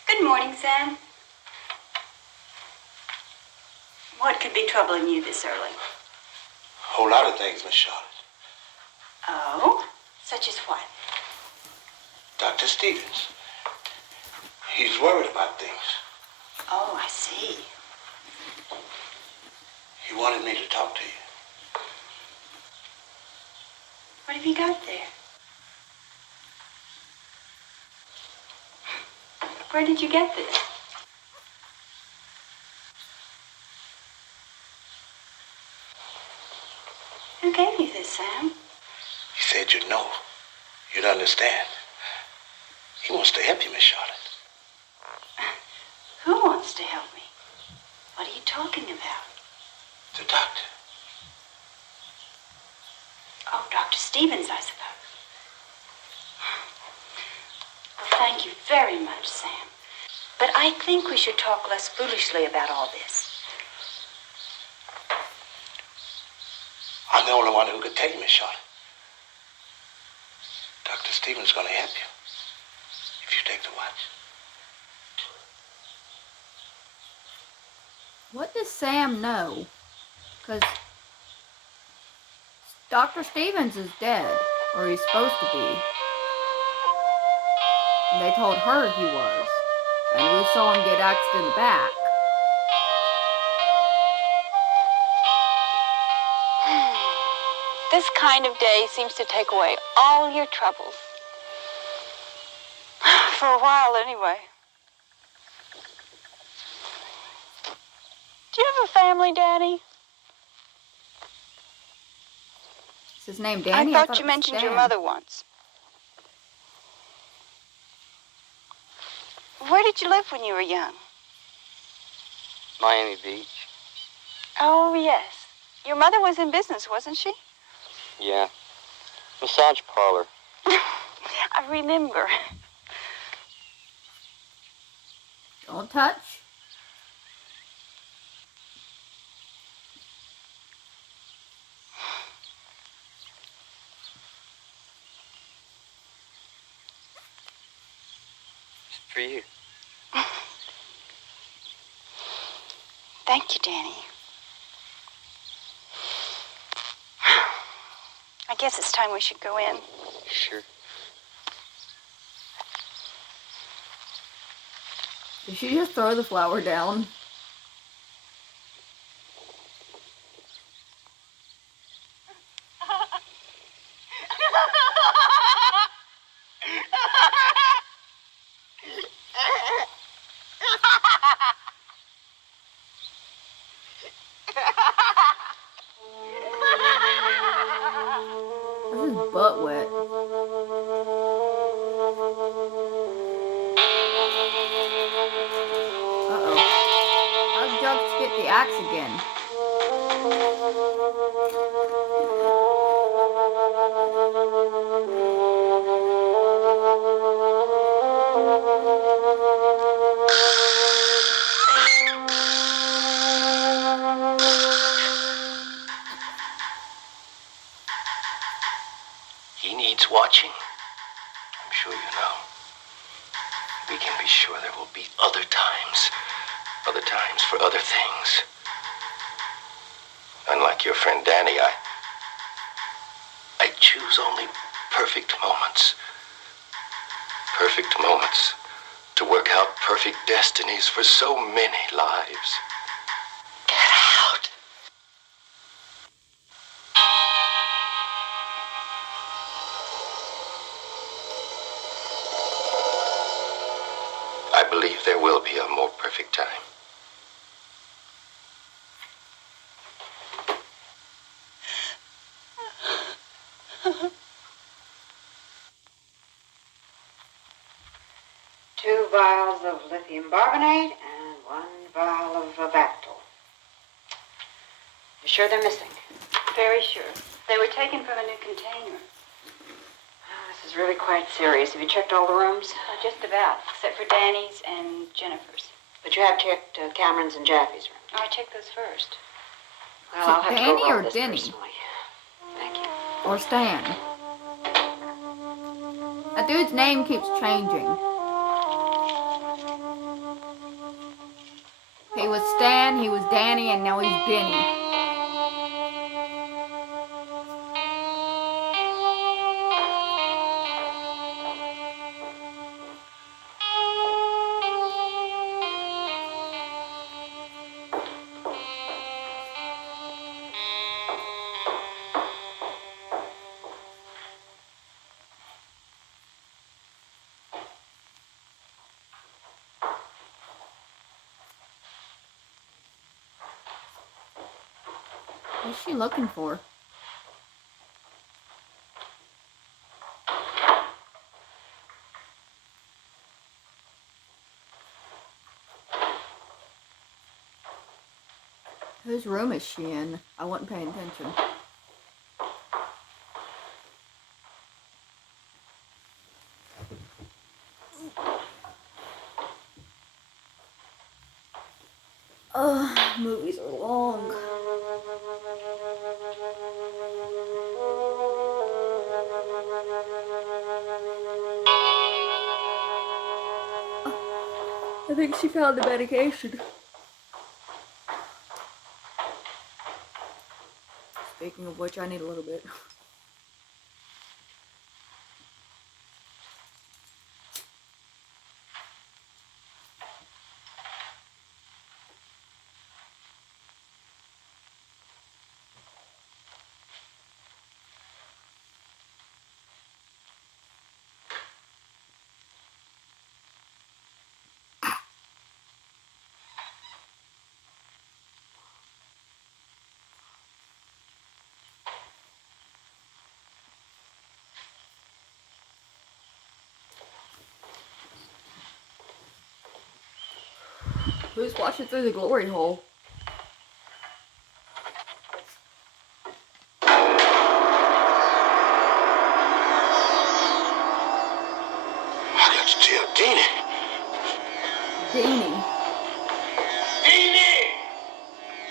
Good morning, Sam. What could be troubling you this early? A whole lot of things, Miss Charlotte. Oh? Such as what? Dr. Stevens. He's worried about things. Oh, I see. He wanted me to talk to you. What have you got there? Where did you get this? Who gave you this, Sam? He said you'd know. You'd understand. He wants to help you, Miss Charlotte. Who wants to help me? What are you talking about? The doctor. Oh, Dr. Stevens, I suppose. Well, thank you very much, Sam. But I think we should talk less foolishly about all this. I'm the only one who could tell you, Miss Charlotte. Dr. Stevens is going to help you. If you take the watch. What does Sam know? Because Dr. Stevens is dead, or he's supposed to be. And they told her he was. And we saw him get axed in the back. This kind of day seems to take away all your troubles. For a while, anyway. Do you have a family, Daddy? Is his name Danny? I thought you mentioned your mother once. Where did you live when you were young? Miami Beach. Oh, yes. Your mother was in business, wasn't she? Yeah. Massage parlor. I remember. Don't touch. It's for you. Thank you, Danny. I guess it's time we should go in. Sure. Did she just throw the flower down? This is butt wet. Uh-oh. How'd Jugs get the axe again? needs watching? I'm sure you know. We can be sure there will be other times for other things. Unlike your friend Danny, I choose only perfect moments. Perfect moments to work out perfect destinies for so many lives. Get out! I believe there will be a more perfect time. Two vials of lithium carbonate and 1 vial of Vactol. You sure they're missing? Very sure. They were taken from a new container. This is really quite serious. Have you checked all the rooms? Just about, except for Danny's and Jennifer's. But you have checked Cameron's and Jaffe's room. Oh, I checked those first. Well, I'll have to Danny go over or this Denny? personally. Thank you. Or Stan? That dude's name keeps changing. He was Stan, he was Danny, and now he's Denny. What's she looking for? Whose room is she in? I wasn't paying attention. Movies are long. I think she found the medication. Speaking of which, I need a little bit. Who's watching through the glory hole? That's dear Deanie. Danny. Deanie!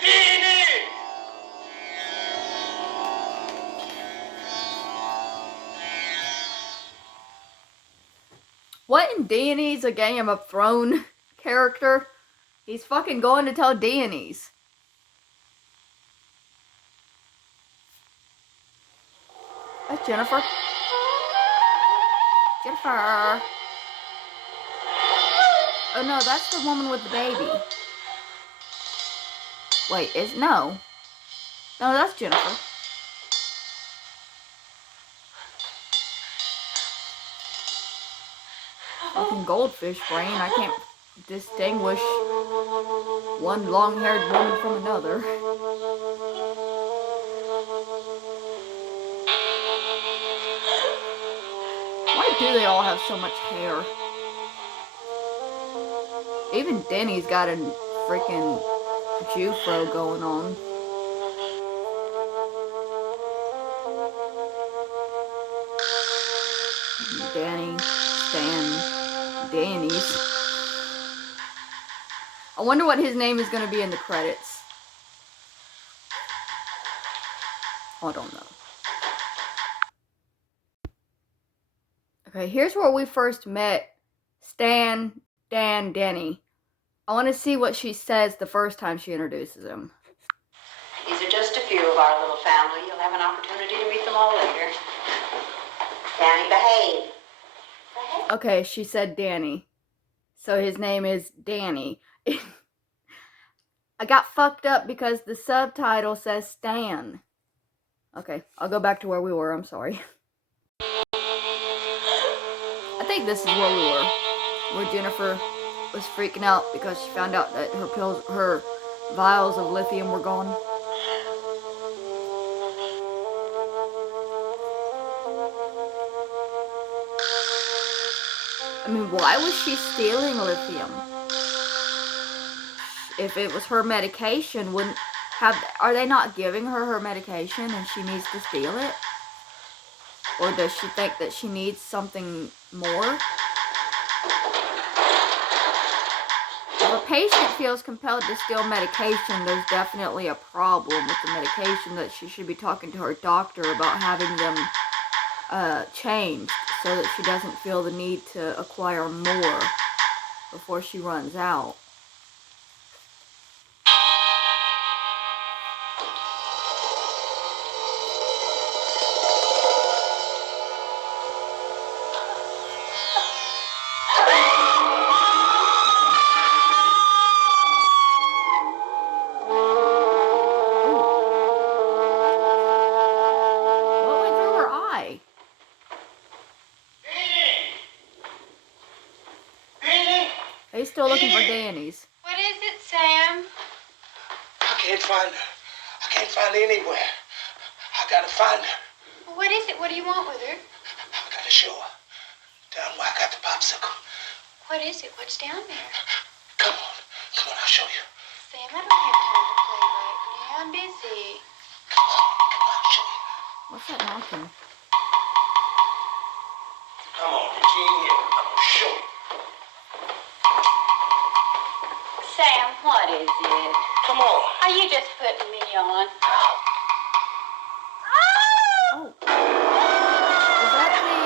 Deanie! What in Danny's a Game of Thrones character? He's fucking going to tell Danny's. That's Jennifer. Jennifer. Oh no, that's the woman with the baby. Wait, no. No, that's Jennifer. Fucking goldfish brain. I can't distinguish one long-haired woman from another. Why do they all have so much hair? Even Denny's got a freaking Jufro going on. Danny, Stan, Danny's. I wonder what his name is going to be in the credits. I don't know. Okay, here's where we first met Stan, Dan, Denny. I want to see what she says the first time she introduces him. These are just a few of our little family. You'll have an opportunity to meet them all later. Danny, behave. Okay, she said Danny. So his name is Danny. I got fucked up because the subtitle says Stan. Okay, I'll go back to where we were. I'm sorry. I think this is where we were. Where Jennifer was freaking out because she found out that her vials of lithium were gone. I mean, why was she stealing lithium? If it was her medication, are they not giving her medication and she needs to steal it? Or does she think that she needs something more? If a patient feels compelled to steal medication, there's definitely a problem with the medication that she should be talking to her doctor about having them changed so that she doesn't feel the need to acquire more before she runs out. What went through her eye? He's still looking for Danny's. What is it, Sam? I can't find her. I can't find her anywhere. I gotta find her. What is it? What do you want with her? I gotta show her. Down where I got the popsicle. What is it? What's down there? Come on. Come on, I'll show you. Sam, I don't have time to play right now. I'm busy. Come on, I'll show you. What's that knocking? Come on, if she ain't here, I'm gonna show you. Sam, what is it? Come on. Are you just putting me on? Oh. Is that the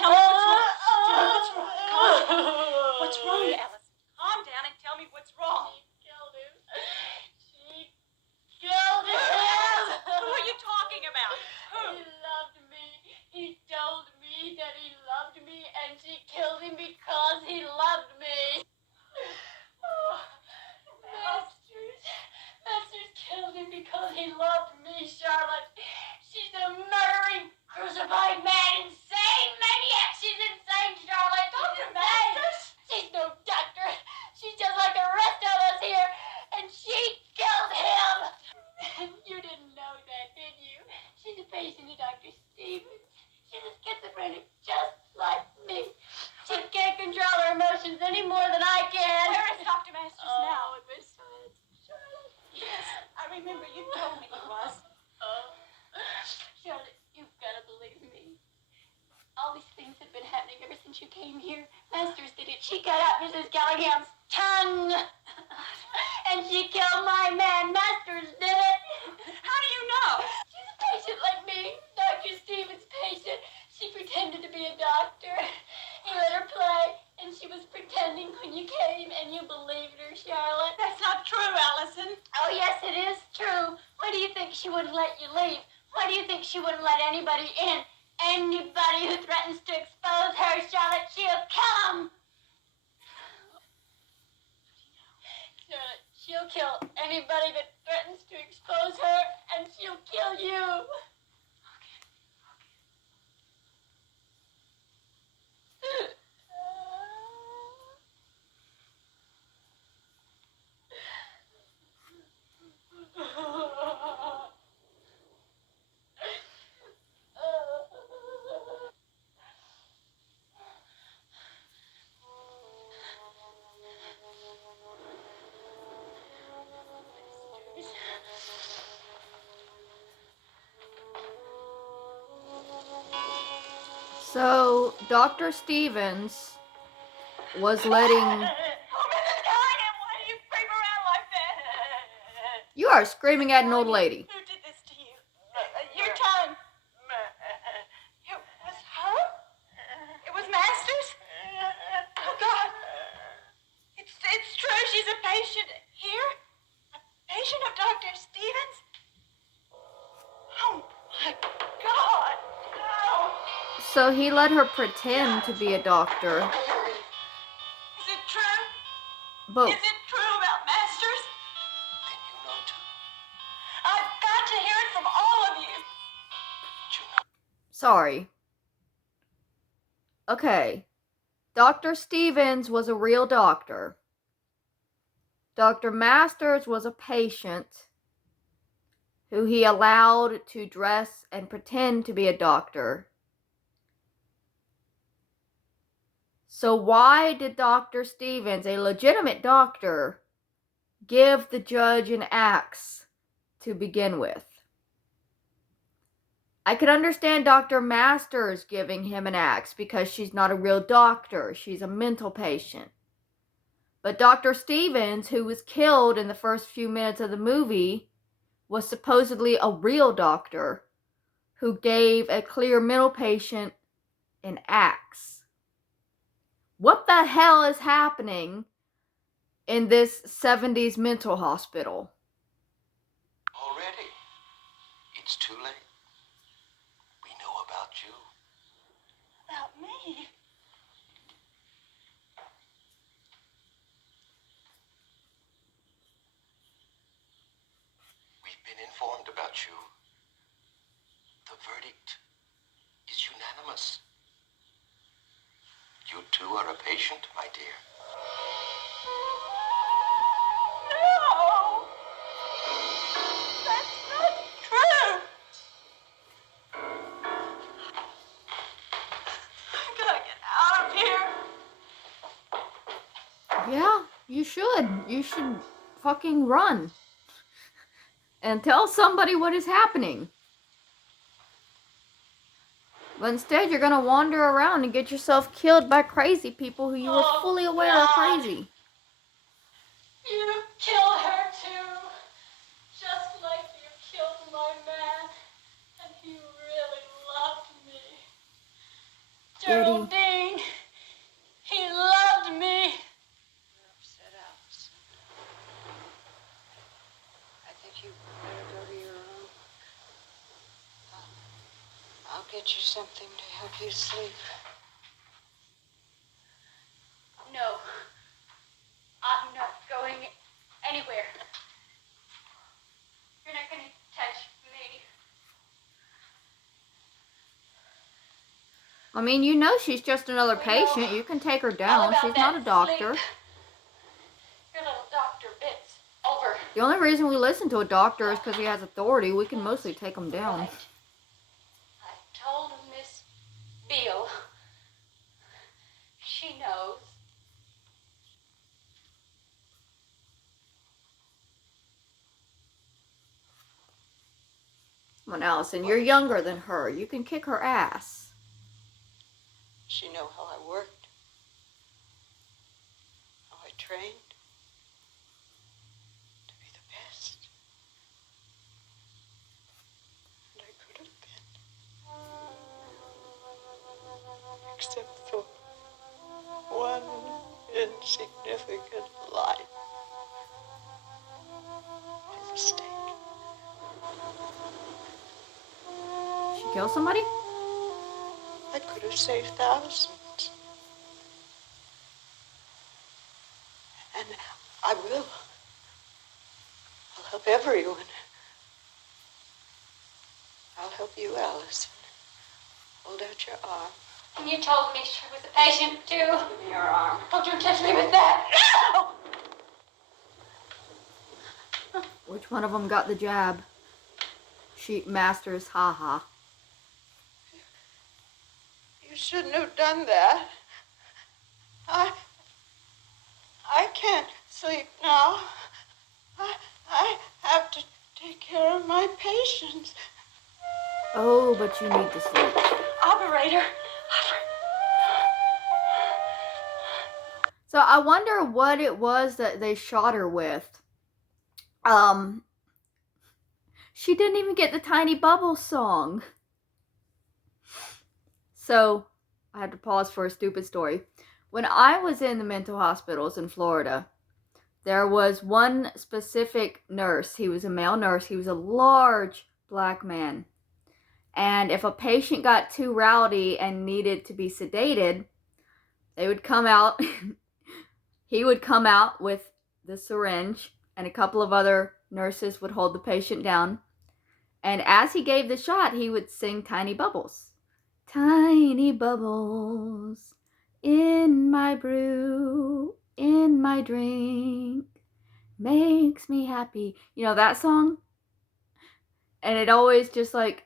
telephone repairman? What's wrong, Alice? Calm down and tell me what's wrong. She killed him. Who are you talking about? He loved me. He told me that he loved me, and she killed him because he loved me. Masters killed him because he loved me, Charlotte. She's a murdering, crucified man, insane maniac. She's insane, Charlotte. Dr. Masters? She's no doctor. She's just like the rest of us here, and she killed him. You didn't know that, did you? She's a patient of Dr. Stevens. She's a schizophrenic just like me. She can't control her emotions any more than I can. Where is Dr. Masters now? It was Charlotte. Yes, I remember you told me he was. Charlotte, you've got to believe me. All these things have been happening ever since you came here. Masters did it. She cut out Mrs. Gallagher's tongue. And she killed my man. Masters did it. How do you know? She's a patient like me. Dr. Stevens' patient. She pretended to be a doctor. He let her play, and she was pretending when you came, and you believed her, Charlotte. That's not true, Allison. Oh, yes, it is true. Why do you think she wouldn't let you leave? Why do you think she wouldn't let anybody in? Anybody who threatens to expose her, Charlotte, she'll kill him. Charlotte, she'll kill anybody that threatens to expose her, and she'll kill you. So, Dr. Stevens was letting... I'm in the dying. Why do you scream around like that? You are screaming at an old lady. Who did this to you? Your tongue. It was her? It was Masters? Oh, God. It's true. She's a patient here? A patient of Dr. Stevens? Oh, my God. No. So he let her pretend to be a doctor. Is it true? But Is it true about Masters? Then you know too. I've got to hear it from all of you. sorry. Okay. Dr. Stevens was a real doctor. Dr. Masters was a patient who he allowed to dress and pretend to be a doctor. So why did Dr. Stevens, a legitimate doctor, give the judge an axe to begin with? I could understand Dr. Masters giving him an axe because she's not a real doctor. She's a mental patient. But Dr. Stevens, who was killed in the first few minutes of the movie, was supposedly a real doctor who gave a clear mental patient an axe. What the hell is happening in this 70s mental hospital? Already? It's too late. We know about you. About me? We've been informed about you. The verdict is unanimous. You too are a patient, my dear. No! That's not true! I gotta get out of here! Yeah, you should. You should fucking run. And tell somebody what is happening. But instead, you're gonna wander around and get yourself killed by crazy people who you were fully aware are crazy. You killed her too, just like you killed my man, and he really loved me. Geraldine, he loved me. You're upset, Alice. I think you better go to your room. I'll get you something to help you sleep. No, I'm not going anywhere. You're not gonna touch me. I mean, you know she's just another patient. You can take her down. She's not a doctor. Your little doctor bit's over. The only reason we listen to a doctor is because he has authority. We can mostly take him down. Right. I told Miss Beale. She knows. Come on, Allison, you're younger than her. You can kick her ass. She know how I worked, how I trained to be the best. And I could have been. Except for one insignificant life. My mistake. She kill somebody? I could have saved thousands. And I will. I'll help everyone. I'll help you, Alice. Hold out your arm. And you told me she was a patient too. Give me your arm. Don't you touch me with that. No! Which one of them got the jab? Masters, haha. You shouldn't have done that. I can't sleep now. I have to take care of my patients. Oh, but you need to sleep. Operator, So I wonder what it was that they shot her with. She didn't even get the Tiny Bubbles song. So I had to pause for a stupid story. When I was in the mental hospitals in Florida, there was one specific nurse. He was a male nurse. He was a large black man. And if a patient got too rowdy and needed to be sedated, they would come out. He would come out with the syringe, and a couple of other nurses would hold the patient down. And as he gave the shot, he would sing Tiny Bubbles. Tiny bubbles in my brew, in my drink, makes me happy. You know that song? And it always just like,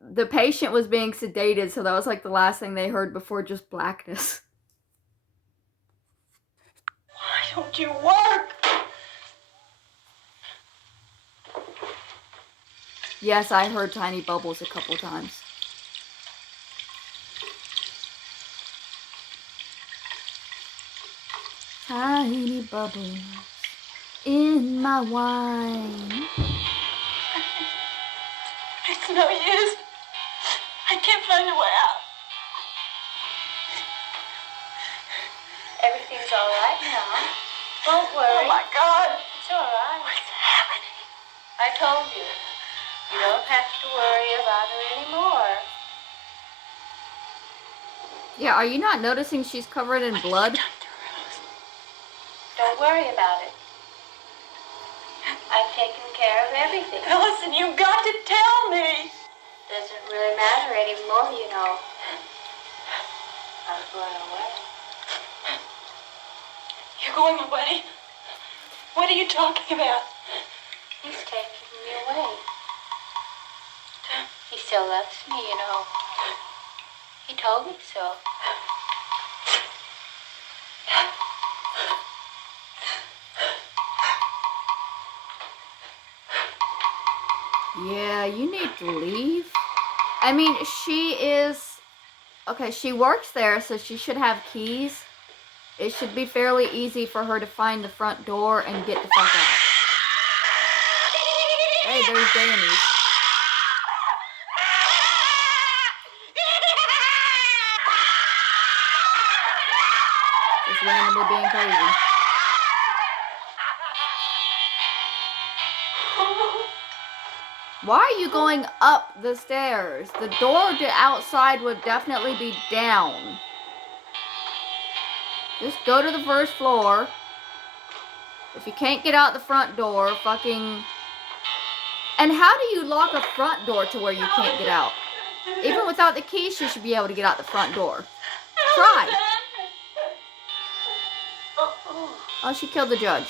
the patient was being sedated, so that was like the last thing they heard before just blackness. Why don't you work? Yes, I heard Tiny Bubbles a couple times. Tiny bubbles in my wine. It's no use. I can't find a way out. Everything's all right now. Don't worry. Oh, my God. It's all right. What's happening? I told you. You don't have to worry about her anymore. Yeah, are you not noticing she's covered in blood? Don't worry about it. I've taken care of everything. Ellison, you've got to tell me. Doesn't really matter anymore, you know. I'm going away. You're going away? What are you talking about? He's taking me away. He still loves me, you know. He told me so. Yeah, you need to leave. I mean, she is... Okay, she works there, so she should have keys. It should be fairly easy for her to find the front door and get the fuck out. Hey, there's Danny. Just randomly being crazy. Why are you going up the stairs? The door to outside would definitely be down. Just go to the first floor. If you can't get out the front door, fucking... And how do you lock a front door to where you can't get out? Even without the keys, you should be able to get out the front door. Try. Oh, she killed the judge.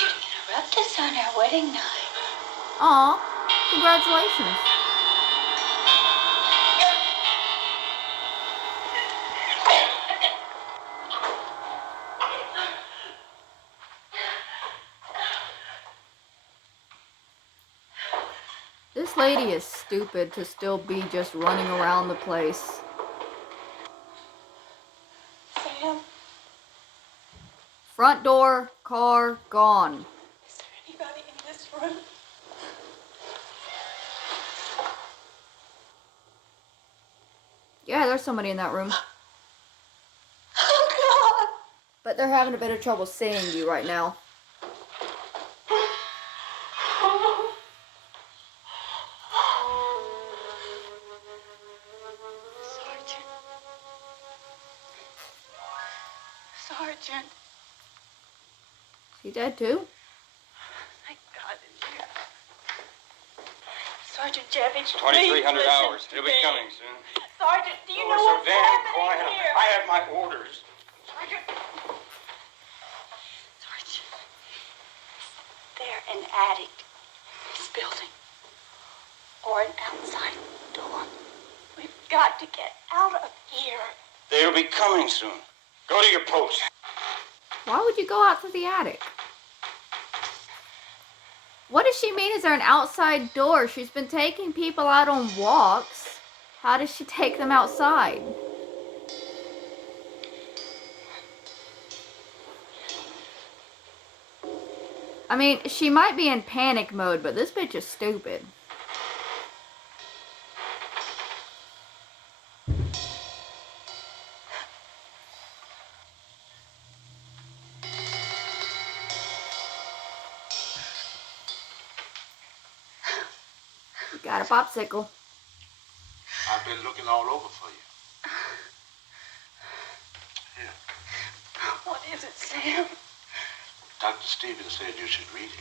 You interrupt us on our wedding night. Aw, congratulations. This lady is stupid to still be just running around the place. Sam, Front door, car, gone. is there anybody in this room? Yeah, there's somebody in that room. Oh, God. But they're having a bit of trouble seeing you right now. Sergeant. She dead too? Thank God it's you. Sergeant Javich, 2,300 hours. He'll be coming soon. Sergeant, do you know so what's damn happening quiet. here? I have my orders. Sergeant. Sergeant. Is there an attic in this building? Or an outside door? We've got to get out of here. They'll be coming soon. Go to your post. Why would you go out to the attic? What does she mean? Is there an outside door? She's been taking people out on walks. How does she take them outside? I mean, she might be in panic mode, but this bitch is stupid. You got a popsicle. I've been looking all over for you. Here. What is it, Sam? Dr. Stevens said you should read it.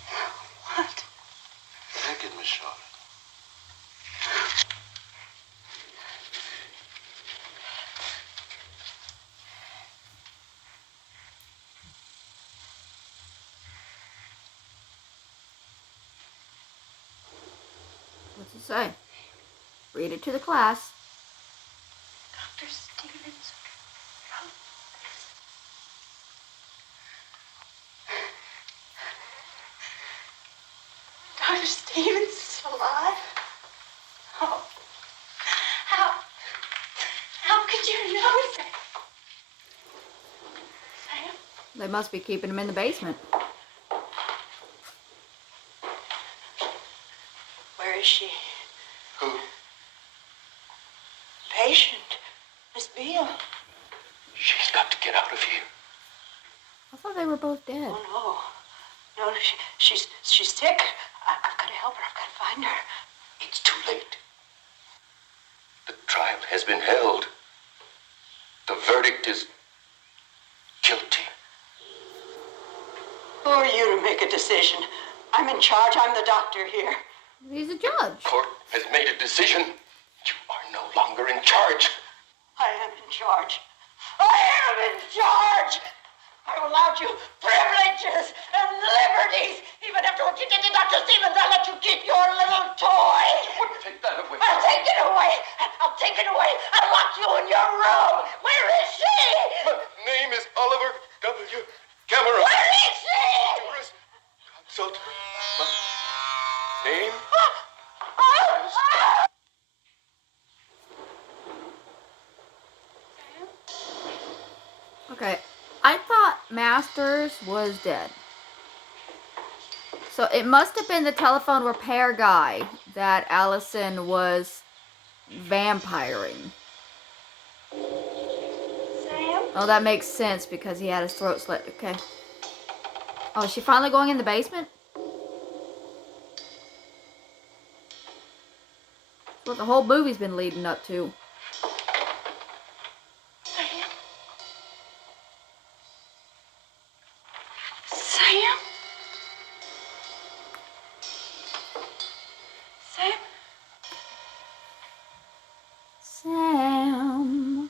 What? Take it, Miss Charlotte. What's it say? Read it to the class. Dr. Stevens wrote this. Dr. Stevens is alive? Oh. How could you know that? Sam? They must be keeping him in the basement. Where is she? Who? Patient. Miss Beale. She's got to get out of here. I thought they were both dead. Oh, no. No, she's sick. I've got to help her. I've got to find her. It's too late. The trial has been held. The verdict is guilty. Who are you to make a decision? I'm in charge. I'm the doctor here. He's a judge. Court has made a decision. You are no longer in charge. I am in charge. I am in charge. I allowed you privileges and liberties. Even after what you did to Dr. Stevens, I let you keep your little toy. Take that away. I'll take it away. I'll take it away. I'll lock you in your room. Where is she? My name is Oliver W. Cameron. Where is she? Consult my name. Okay, I thought Masters was dead. So it must have been the telephone repair guy that Allison was vampiring. Sam? Oh, that makes sense because he had his throat slit. Okay. Oh, is she finally going in the basement? That's what the whole movie's been leading up to. Sam? Sam? Sam? Sam.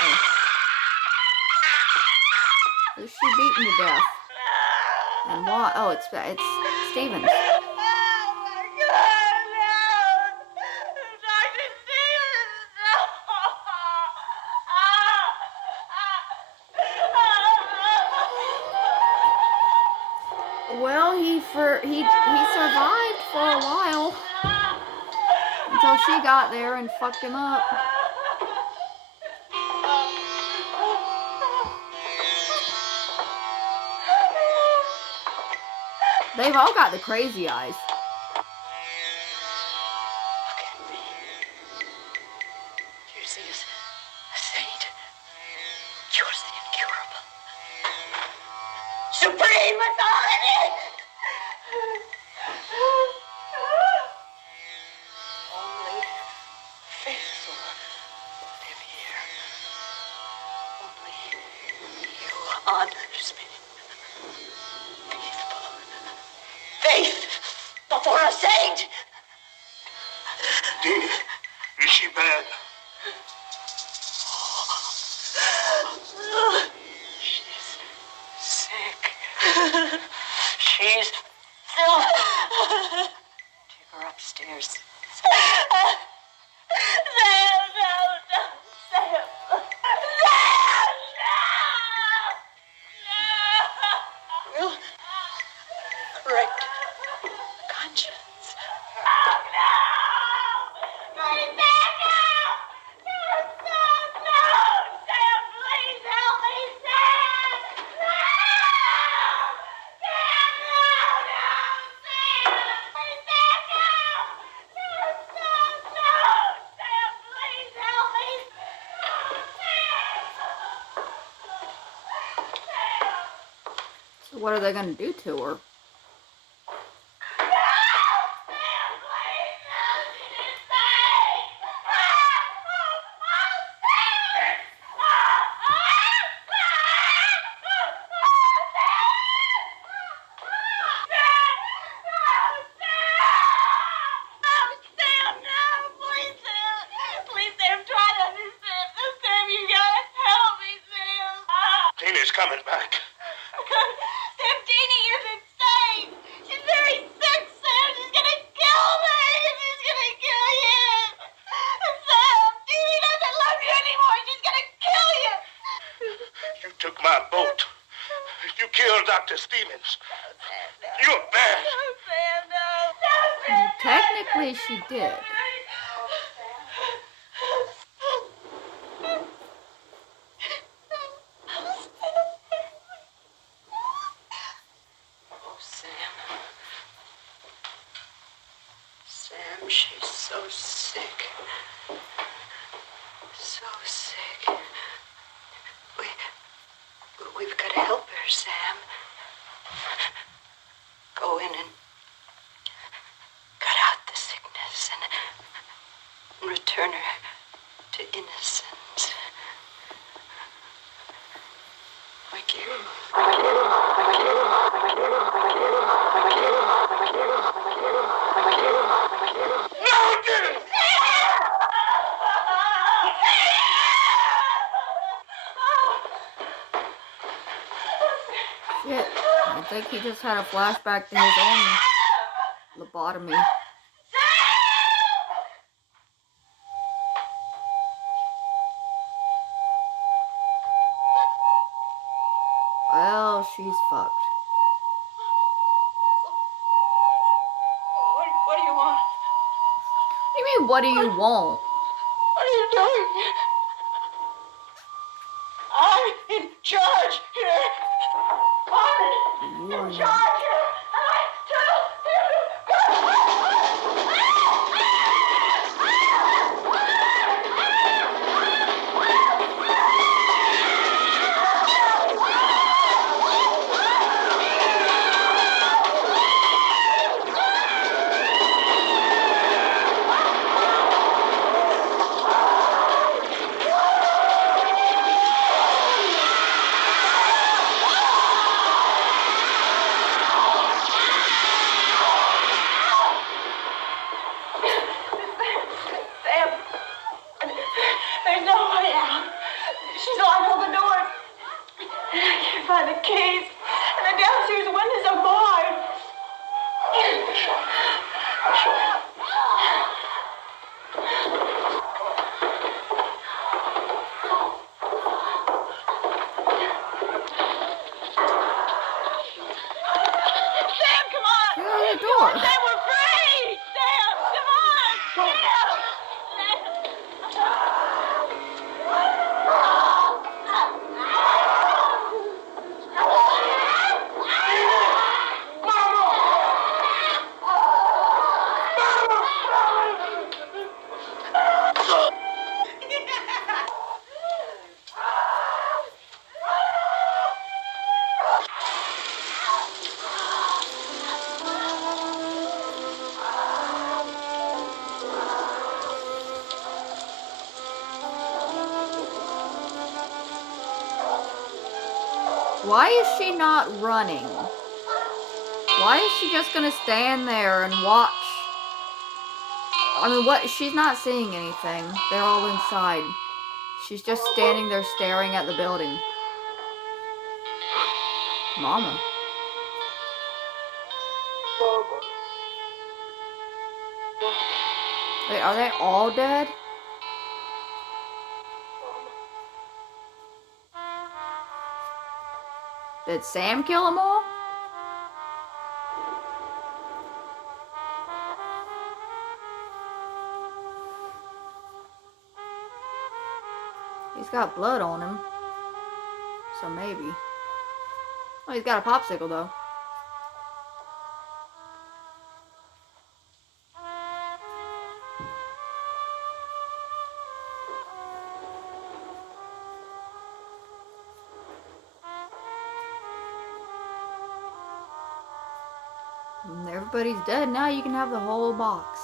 Oh. Who's she beaten to death? And why? Oh, it's Stevens. Well, he survived for a while until she got there and fucked him up. They've all got the crazy eyes. Look at me. You see a saint? You're the incurable. Supreme authority! Only faithful live here. Only you honors me. Faithful. Faith before a saint! Dee, is she bad? She's sick. She's still. Take her upstairs. Sam, no, Sam. Will correct conscience. What are they gonna do to her? Tina's coming back. Sam, Jeannie isn't safe. She's very sick, Sam. She's gonna kill me. She's gonna kill you. Sam, Jeannie doesn't love you anymore. She's gonna kill you. You took my boat. You killed Dr. Stevens. You're bad. No, Sam, no. No, Sam, no. Technically, she did. Oh, Sam. Sam, she's so sick. So sick. We've got to help her, Sam. Go in and cut out the sickness and return her to innocence. Like you. No, Jimmy! Shit. I think he just had a flashback to his own lobotomy. Well, she's fucked. What do you want? What do you mean, what do you want? What are you doing? I'm in charge here. I'm in charge here. And I tell you Sam, there's no way out. She's locked all the doors. And I can't find the keys. And the downstairs windows are barred. I'll show you. Sam, come on! Get out of the door. Sam, we're free! Sam, come on! Why is she not running? Why is she just gonna stand there and watch? I mean, what? She's not seeing anything. They're all inside. She's just standing there staring at the building. Mama. Wait, are they all dead? Did Sam kill them all? He's got blood on him. So maybe. Oh, he's got a popsicle though. Everybody's dead now, you can have the whole box.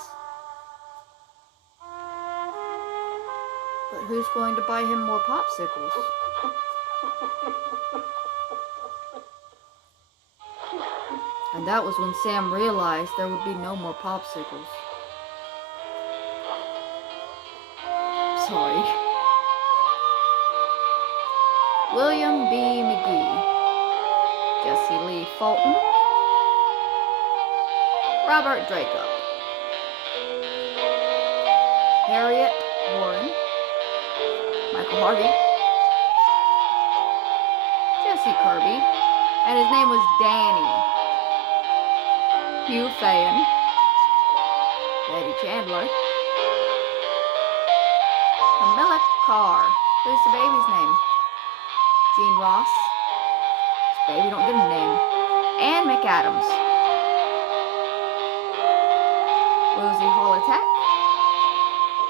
But who's going to buy him more popsicles? And that was when Sam realized there would be no more popsicles. Sorry. William B. McGee, Jesse Lee Fulton, Robert Dracup, Harriet Warren, Michael Harvey, Jesse Kirby, and his name was Danny, Hugh Fayen, Betty Chandler, Camilla Carr, who's the baby's name? Gene Ross, baby don't get a name, Ann McAdams, Rosie Holotek,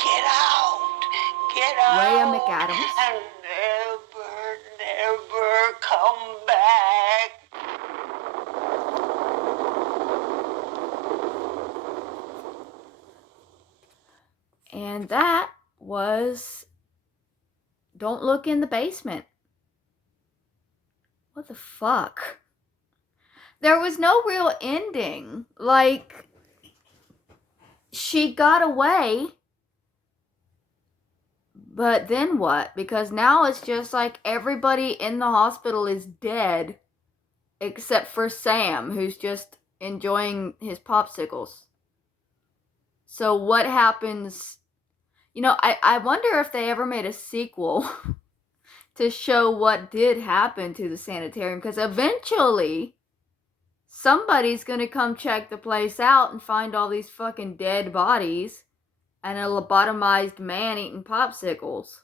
Get out! Get out! Rhea McAdams, And never, never come back. and that was Don't Look in the Basement. What the fuck? There was no real ending. Like, she got away, but then what? Because now it's just like everybody in the hospital is dead except for Sam, who's just enjoying his popsicles. So what happens? You know, I wonder if they ever made a sequel to show what did happen to the sanitarium, because eventually somebody's gonna come check the place out and find all these fucking dead bodies and a lobotomized man eating popsicles.